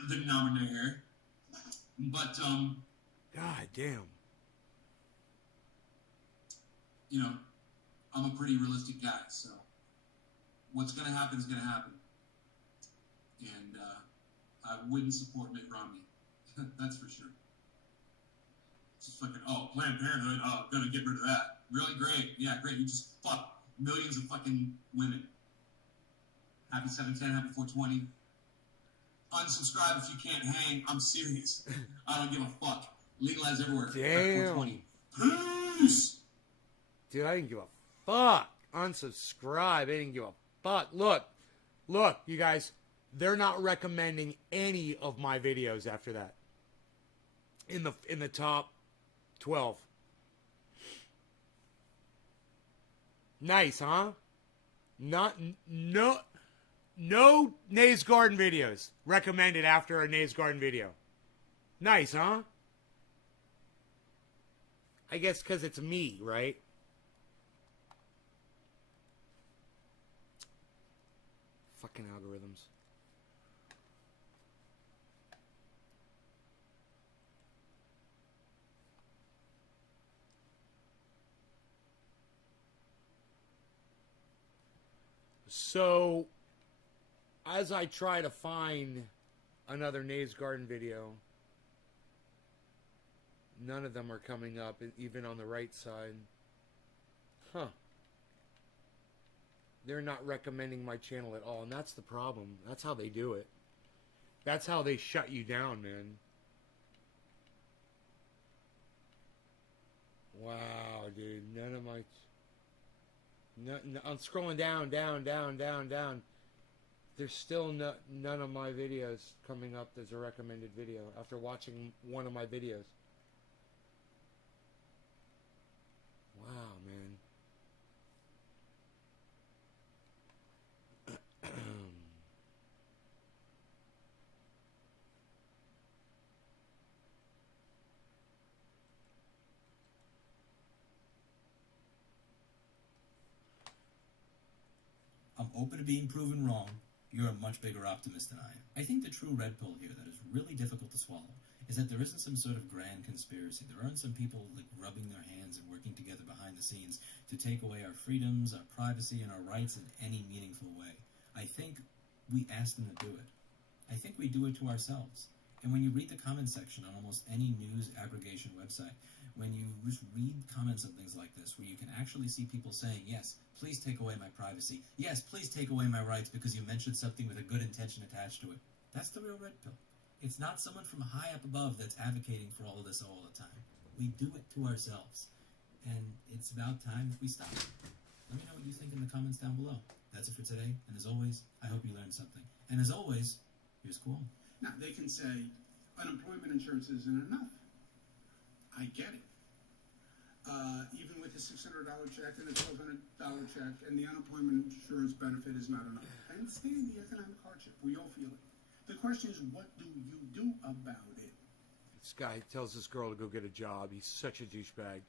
Denominator. But God damn. I'm a pretty realistic guy, so what's gonna happen is gonna happen. And I wouldn't support Mitt Romney. That's for sure. It's just fucking, Planned Parenthood, gonna get rid of that. Really great. Yeah, great. You just fuck millions of fucking women. Happy 710, happy 420. Unsubscribe if you can't hang. I'm serious. I don't give a fuck. Legalize everywhere. Damn. 420. Peace! Dude, I didn't give a fuck. Unsubscribe. I didn't give a fuck. Look, you guys. They're not recommending any of my videos after that. In the top 12. Nice, huh? No Nays Garden videos recommended after a Nays Garden video. Nice, huh? I guess because it's me, right? Fucking algorithms. So, as I try to find another Nave's Garden video. None of them are coming up, even on the right side. Huh. They're not recommending my channel at all, and that's the problem. That's how they do it. That's how they shut you down, man. Wow, dude. None of my... I'm scrolling down. There's still none of my videos coming up as a recommended video after watching one of my videos. Wow, man. I'm open to being proven wrong. You're a much bigger optimist than I am. I think the true red pill here that is really difficult to swallow is that there isn't some sort of grand conspiracy. There aren't some people like rubbing their hands and working together behind the scenes to take away our freedoms, our privacy, and our rights in any meaningful way. I think we ask them to do it. I think we do it to ourselves. And when you read the comment section on almost any news aggregation website, when you just read comments on things like this, where you can actually see people saying, yes, please take away my privacy. Yes, please take away my rights because you mentioned something with a good intention attached to it. That's the real red pill. It's not someone from high up above that's advocating for all of this all the time. We do it to ourselves. And it's about time that we stop. Let me know what you think in the comments down below. That's it for today. And as always, I hope you learned something. And as always, here's Quam. Now, they can say unemployment insurance isn't enough. I get it. Even with the $600 check and the $1,200 check and the unemployment insurance benefit is not enough. I understand the economic hardship. We all feel it. The question is, what do you do about it? This guy tells this girl to go get a job. He's such a douchebag.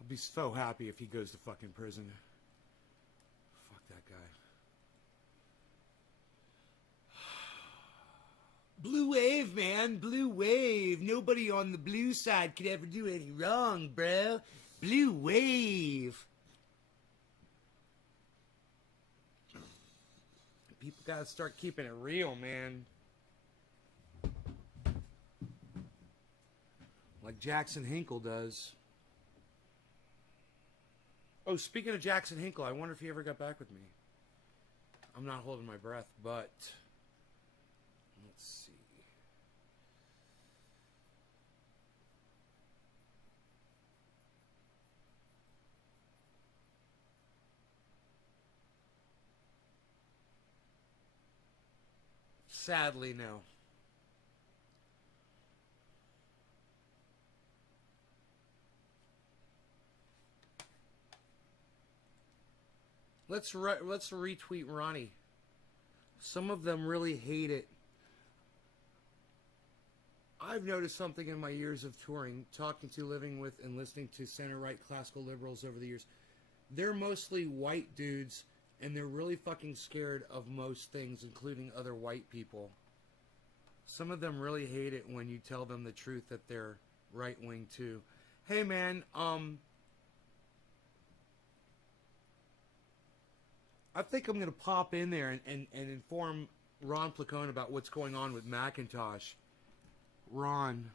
I'll be so happy if he goes to fucking prison. Fuck that guy. Blue wave, man. Blue wave. Nobody on the blue side could ever do any wrong, bro. Blue wave. People gotta start keeping it real, man. Like Jackson Hinkle does. Oh, speaking of Jackson Hinkle, I wonder if he ever got back with me. I'm not holding my breath, but... let's see. Sadly, no. Let's retweet Ronnie. Some of them really hate it. I've noticed something in my years of touring, talking to, living with, and listening to center-right classical liberals over the years. They're mostly white dudes, and they're really fucking scared of most things, including other white people. Some of them really hate it when you tell them the truth that they're right-wing too. Hey man, I think I'm going to pop in there and inform Ron Placone about what's going on with Macintosh. Ron,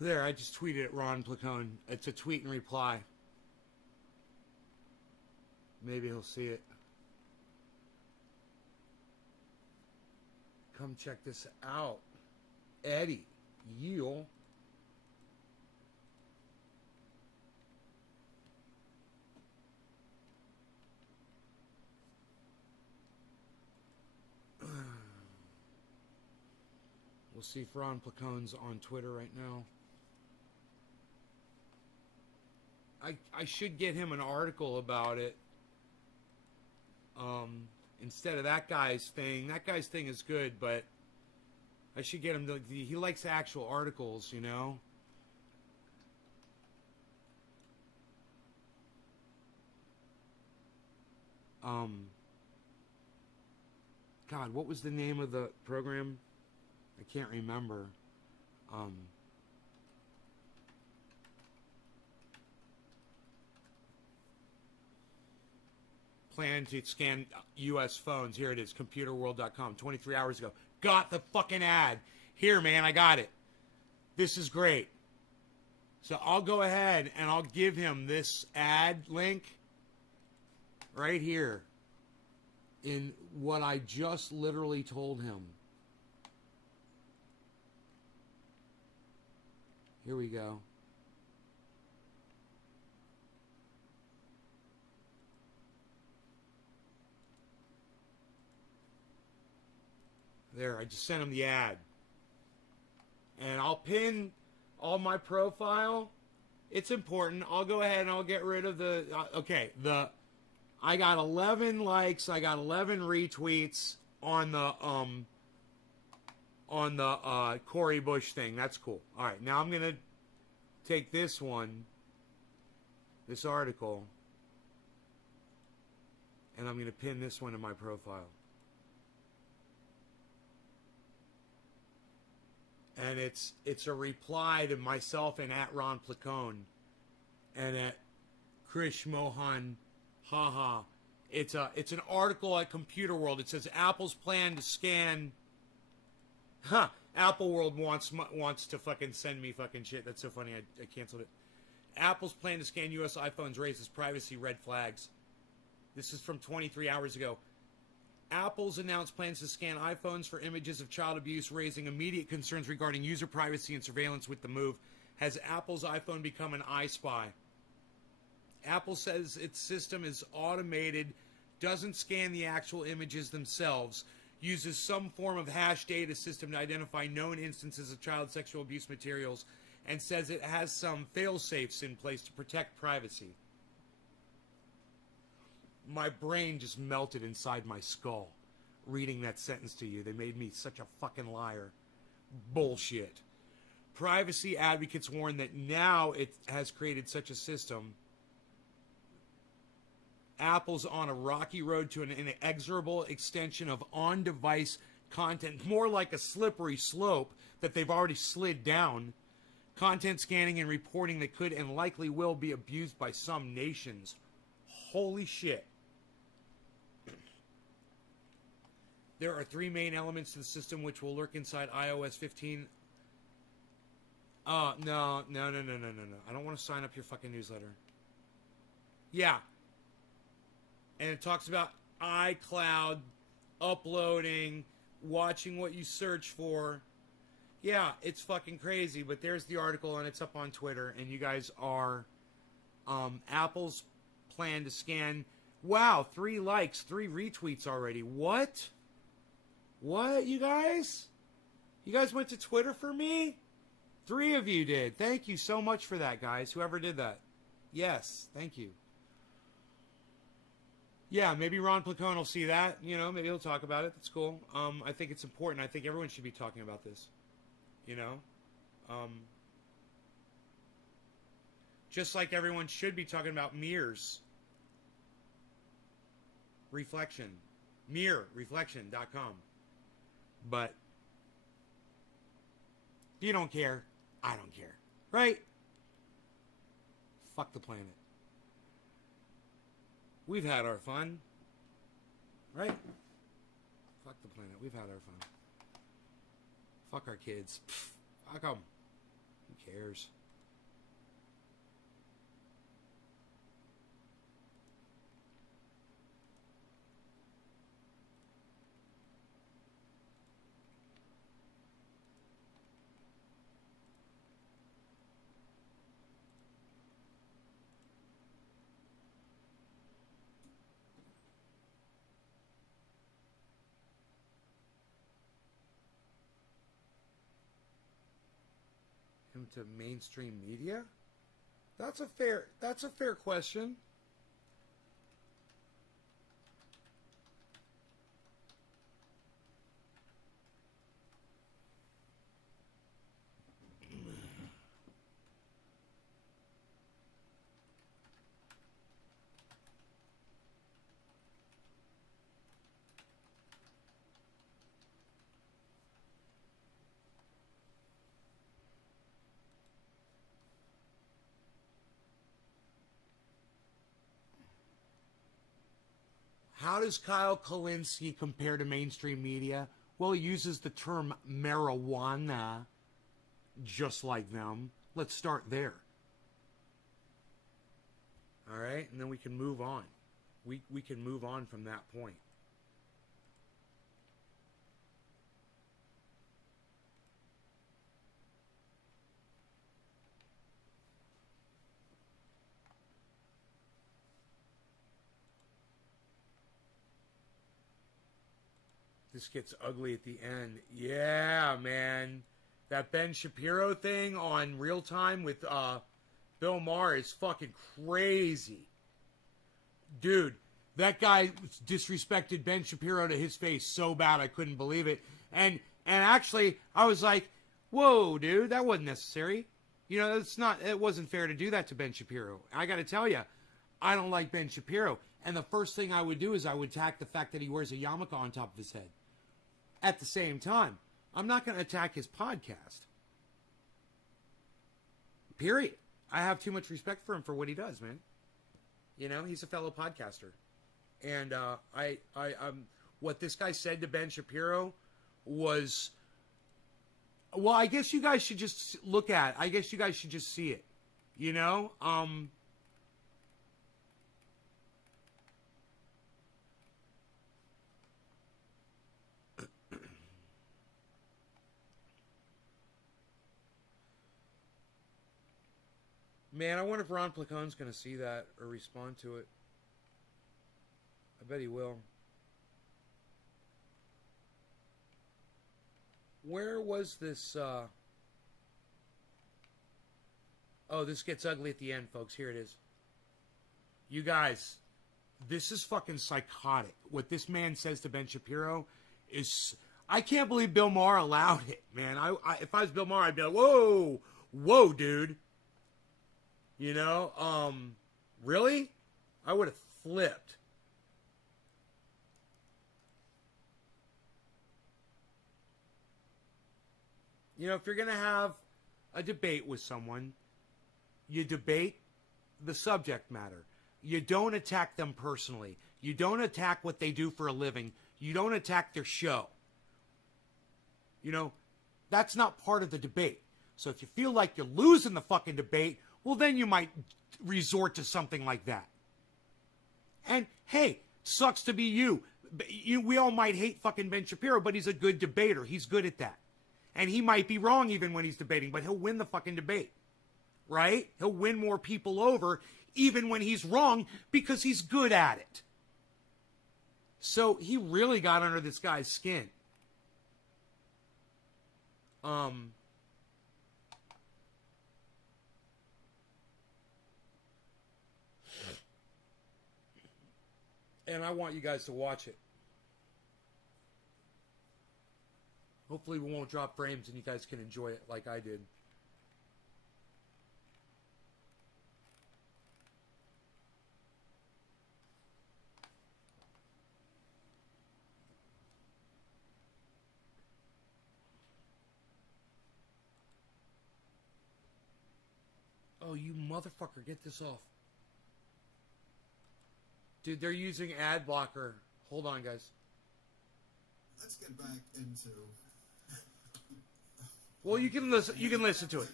there, I just tweeted at Ron Placone. It's a tweet and reply. Maybe he'll see it. Come check this out. Eddie Yule We'll see if Ron Placone's on Twitter right now. I should get him an article about it. Instead of that guy's thing. That guy's thing is good, but I should get him to, he likes actual articles, you know? God, what was the name of the program? I can't remember. Plan to scan U.S. phones. Here it is, computerworld.com, 23 hours ago. Got the fucking ad. Here, man, I got it. This is great. So I'll go ahead and I'll give him this ad link right here in what I just literally told him. Here we go. There, I just sent him the ad. And I'll pin all my profile. It's important. I'll go ahead and I'll get rid of the... okay, I got 11 likes. I got 11 retweets on the Cory Bush thing. That's cool. All right, now I'm going to take this one, this article, and I'm going to pin this one to my profile. And it's a reply to myself and at Ron Placone and at Krish Mohan Haha. It's an article at Computer World. It says Apple's plan to scan. Apple World wants to fucking send me fucking shit. That's so funny. I canceled it. Apple's plan to scan U.S. iPhones raises privacy red flags. This is from 23 hours ago. Apple's announced plans to scan iPhones for images of child abuse, raising immediate concerns regarding user privacy and surveillance with the move. Has Apple's iPhone become an iSpy? Apple says its system is automated, doesn't scan the actual images themselves, uses some form of hash data system to identify known instances of child sexual abuse materials, and says it has some fail-safes in place to protect privacy. My brain just melted inside my skull reading that sentence to you. They made me such a fucking liar. Bullshit. Privacy advocates warn that now it has created such a system. Apple's on a rocky road to an inexorable extension of on-device content, more like a slippery slope that they've already slid down. Content scanning and reporting that could and likely will be abused by some nations. Holy shit. There are three main elements to the system which will lurk inside iOS 15. No. I don't want to sign up your fucking newsletter. Yeah. And it talks about iCloud, uploading, watching what you search for. Yeah, it's fucking crazy. But there's the article, and it's up on Twitter. And you guys are... Apple's plan to scan... Wow, 3 likes, 3 retweets already. What? What, you guys? You guys went to Twitter for me? 3 of you did. Thank you so much for that, guys. Whoever did that. Yes, thank you. Yeah, maybe Ron Placone will see that. You know, maybe he'll talk about it. That's cool. I think it's important. I think everyone should be talking about this. You know? Just like everyone should be talking about mirrors. Reflection. Mirrorreflection.com. But you don't care. I don't care. Right? Fuck the planet. We've had our fun. Right? Fuck the planet. We've had our fun. Fuck our kids. Fuck them. Who cares? him to mainstream media? That's a fair question. How does Kyle Kalinske compare to mainstream media? Well, he uses the term marijuana just like them. Let's start there. All right, and then we can move on. We can move on from that point. This gets ugly at the end. Yeah, man. That Ben Shapiro thing on Real Time with Bill Maher is fucking crazy. Dude, that guy disrespected Ben Shapiro to his face so bad I couldn't believe it. And actually, I was like, whoa, dude, that wasn't necessary. You know, it wasn't fair to do that to Ben Shapiro. I got to tell you, I don't like Ben Shapiro. And the first thing I would do is I would attack the fact that he wears a yarmulke on top of his head. At the same time, I'm not going to attack his podcast. Period. I have too much respect for him for what he does, man. You know, he's a fellow podcaster. And what this guy said to Ben Shapiro was, well, I guess you guys should just look at it. I guess you guys should just see it. You know? Man, I wonder if Ron Placone's going to see that or respond to it. I bet he will. Where was this? Oh, this gets ugly at the end, folks. Here it is. You guys, this is fucking psychotic. What this man says to Ben Shapiro is... I can't believe Bill Maher allowed it, man. If I was Bill Maher, I'd be like, whoa, dude. You know, really? I would have flipped. You know, if you're going to have a debate with someone, you debate the subject matter. You don't attack them personally. You don't attack what they do for a living. You don't attack their show. You know, that's not part of the debate. So if you feel like you're losing the fucking debate, well, then you might resort to something like that. And, hey, sucks to be you. We all might hate fucking Ben Shapiro, but he's a good debater. He's good at that. And he might be wrong even when he's debating, but he'll win the fucking debate. Right? He'll win more people over even when he's wrong because he's good at it. So he really got under this guy's skin. And I want you guys to watch it. Hopefully we won't drop frames and you guys can enjoy it like I did. Oh, you motherfucker, get this off. Dude, they're using ad blocker. Hold on, guys. Let's get back into... Well, you can listen to it.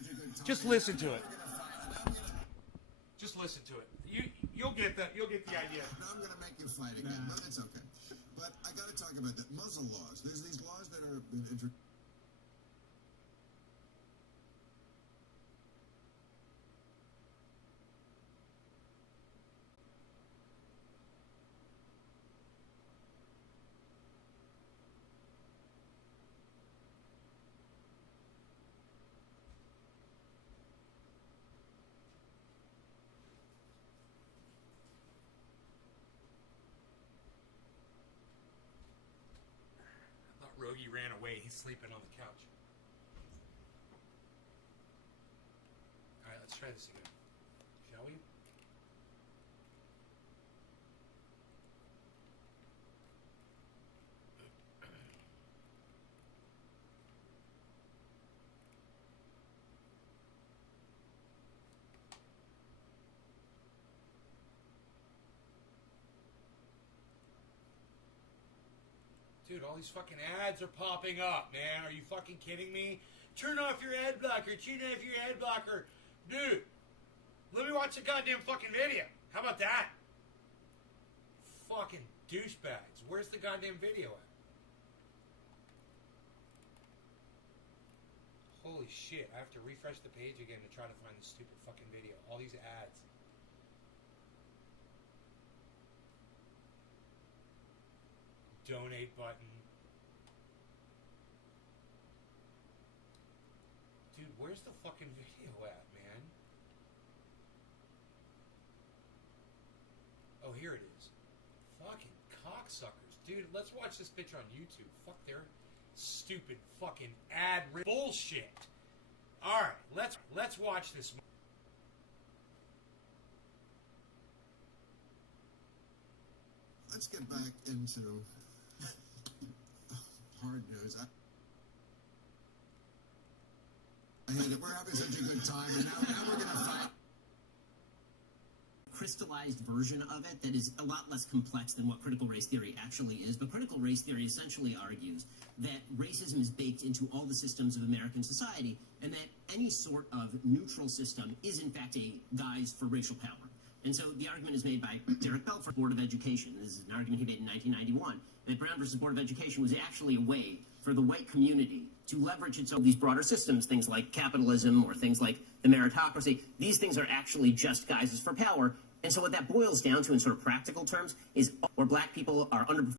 Just listen to it. Just listen to it. You'll get the idea. Now I'm going to make you fight again, but it's okay. But I got to talk about the muzzle laws. There's these laws that are been introduced. Bogey ran away. He's sleeping on the couch. Alright, let's try this again. Shall we? Dude, all these fucking ads are popping up, man. Are you fucking kidding me? Turn off your ad blocker. Turn off your ad blocker. Dude, let me watch the goddamn fucking video. How about that? Fucking douchebags. Where's the goddamn video at? Holy shit. I have to refresh the page again to try to find this stupid fucking video. All these ads. Donate button. Dude, where's the fucking video at, man? Oh, here it is. Fucking cocksuckers. Dude, let's watch this bitch on YouTube. Fuck their stupid fucking ad bullshit. Alright, let's watch this. Let's get back into hard news. I hate it. We're having such a good time, and now we're going to fight. Crystallized version of it that is a lot less complex than what critical race theory actually is. But critical race theory essentially argues that racism is baked into all the systems of American society, and that any sort of neutral system is in fact a guise for racial power. And so the argument is made by Derek Belfort, Board of Education. This is an argument he made in 1991, that Brown versus Board of Education was actually a way for the white community to leverage its own these broader systems, things like capitalism or things like the meritocracy. These things are actually just guises for power. And so what that boils down to in sort of practical terms is where black people are under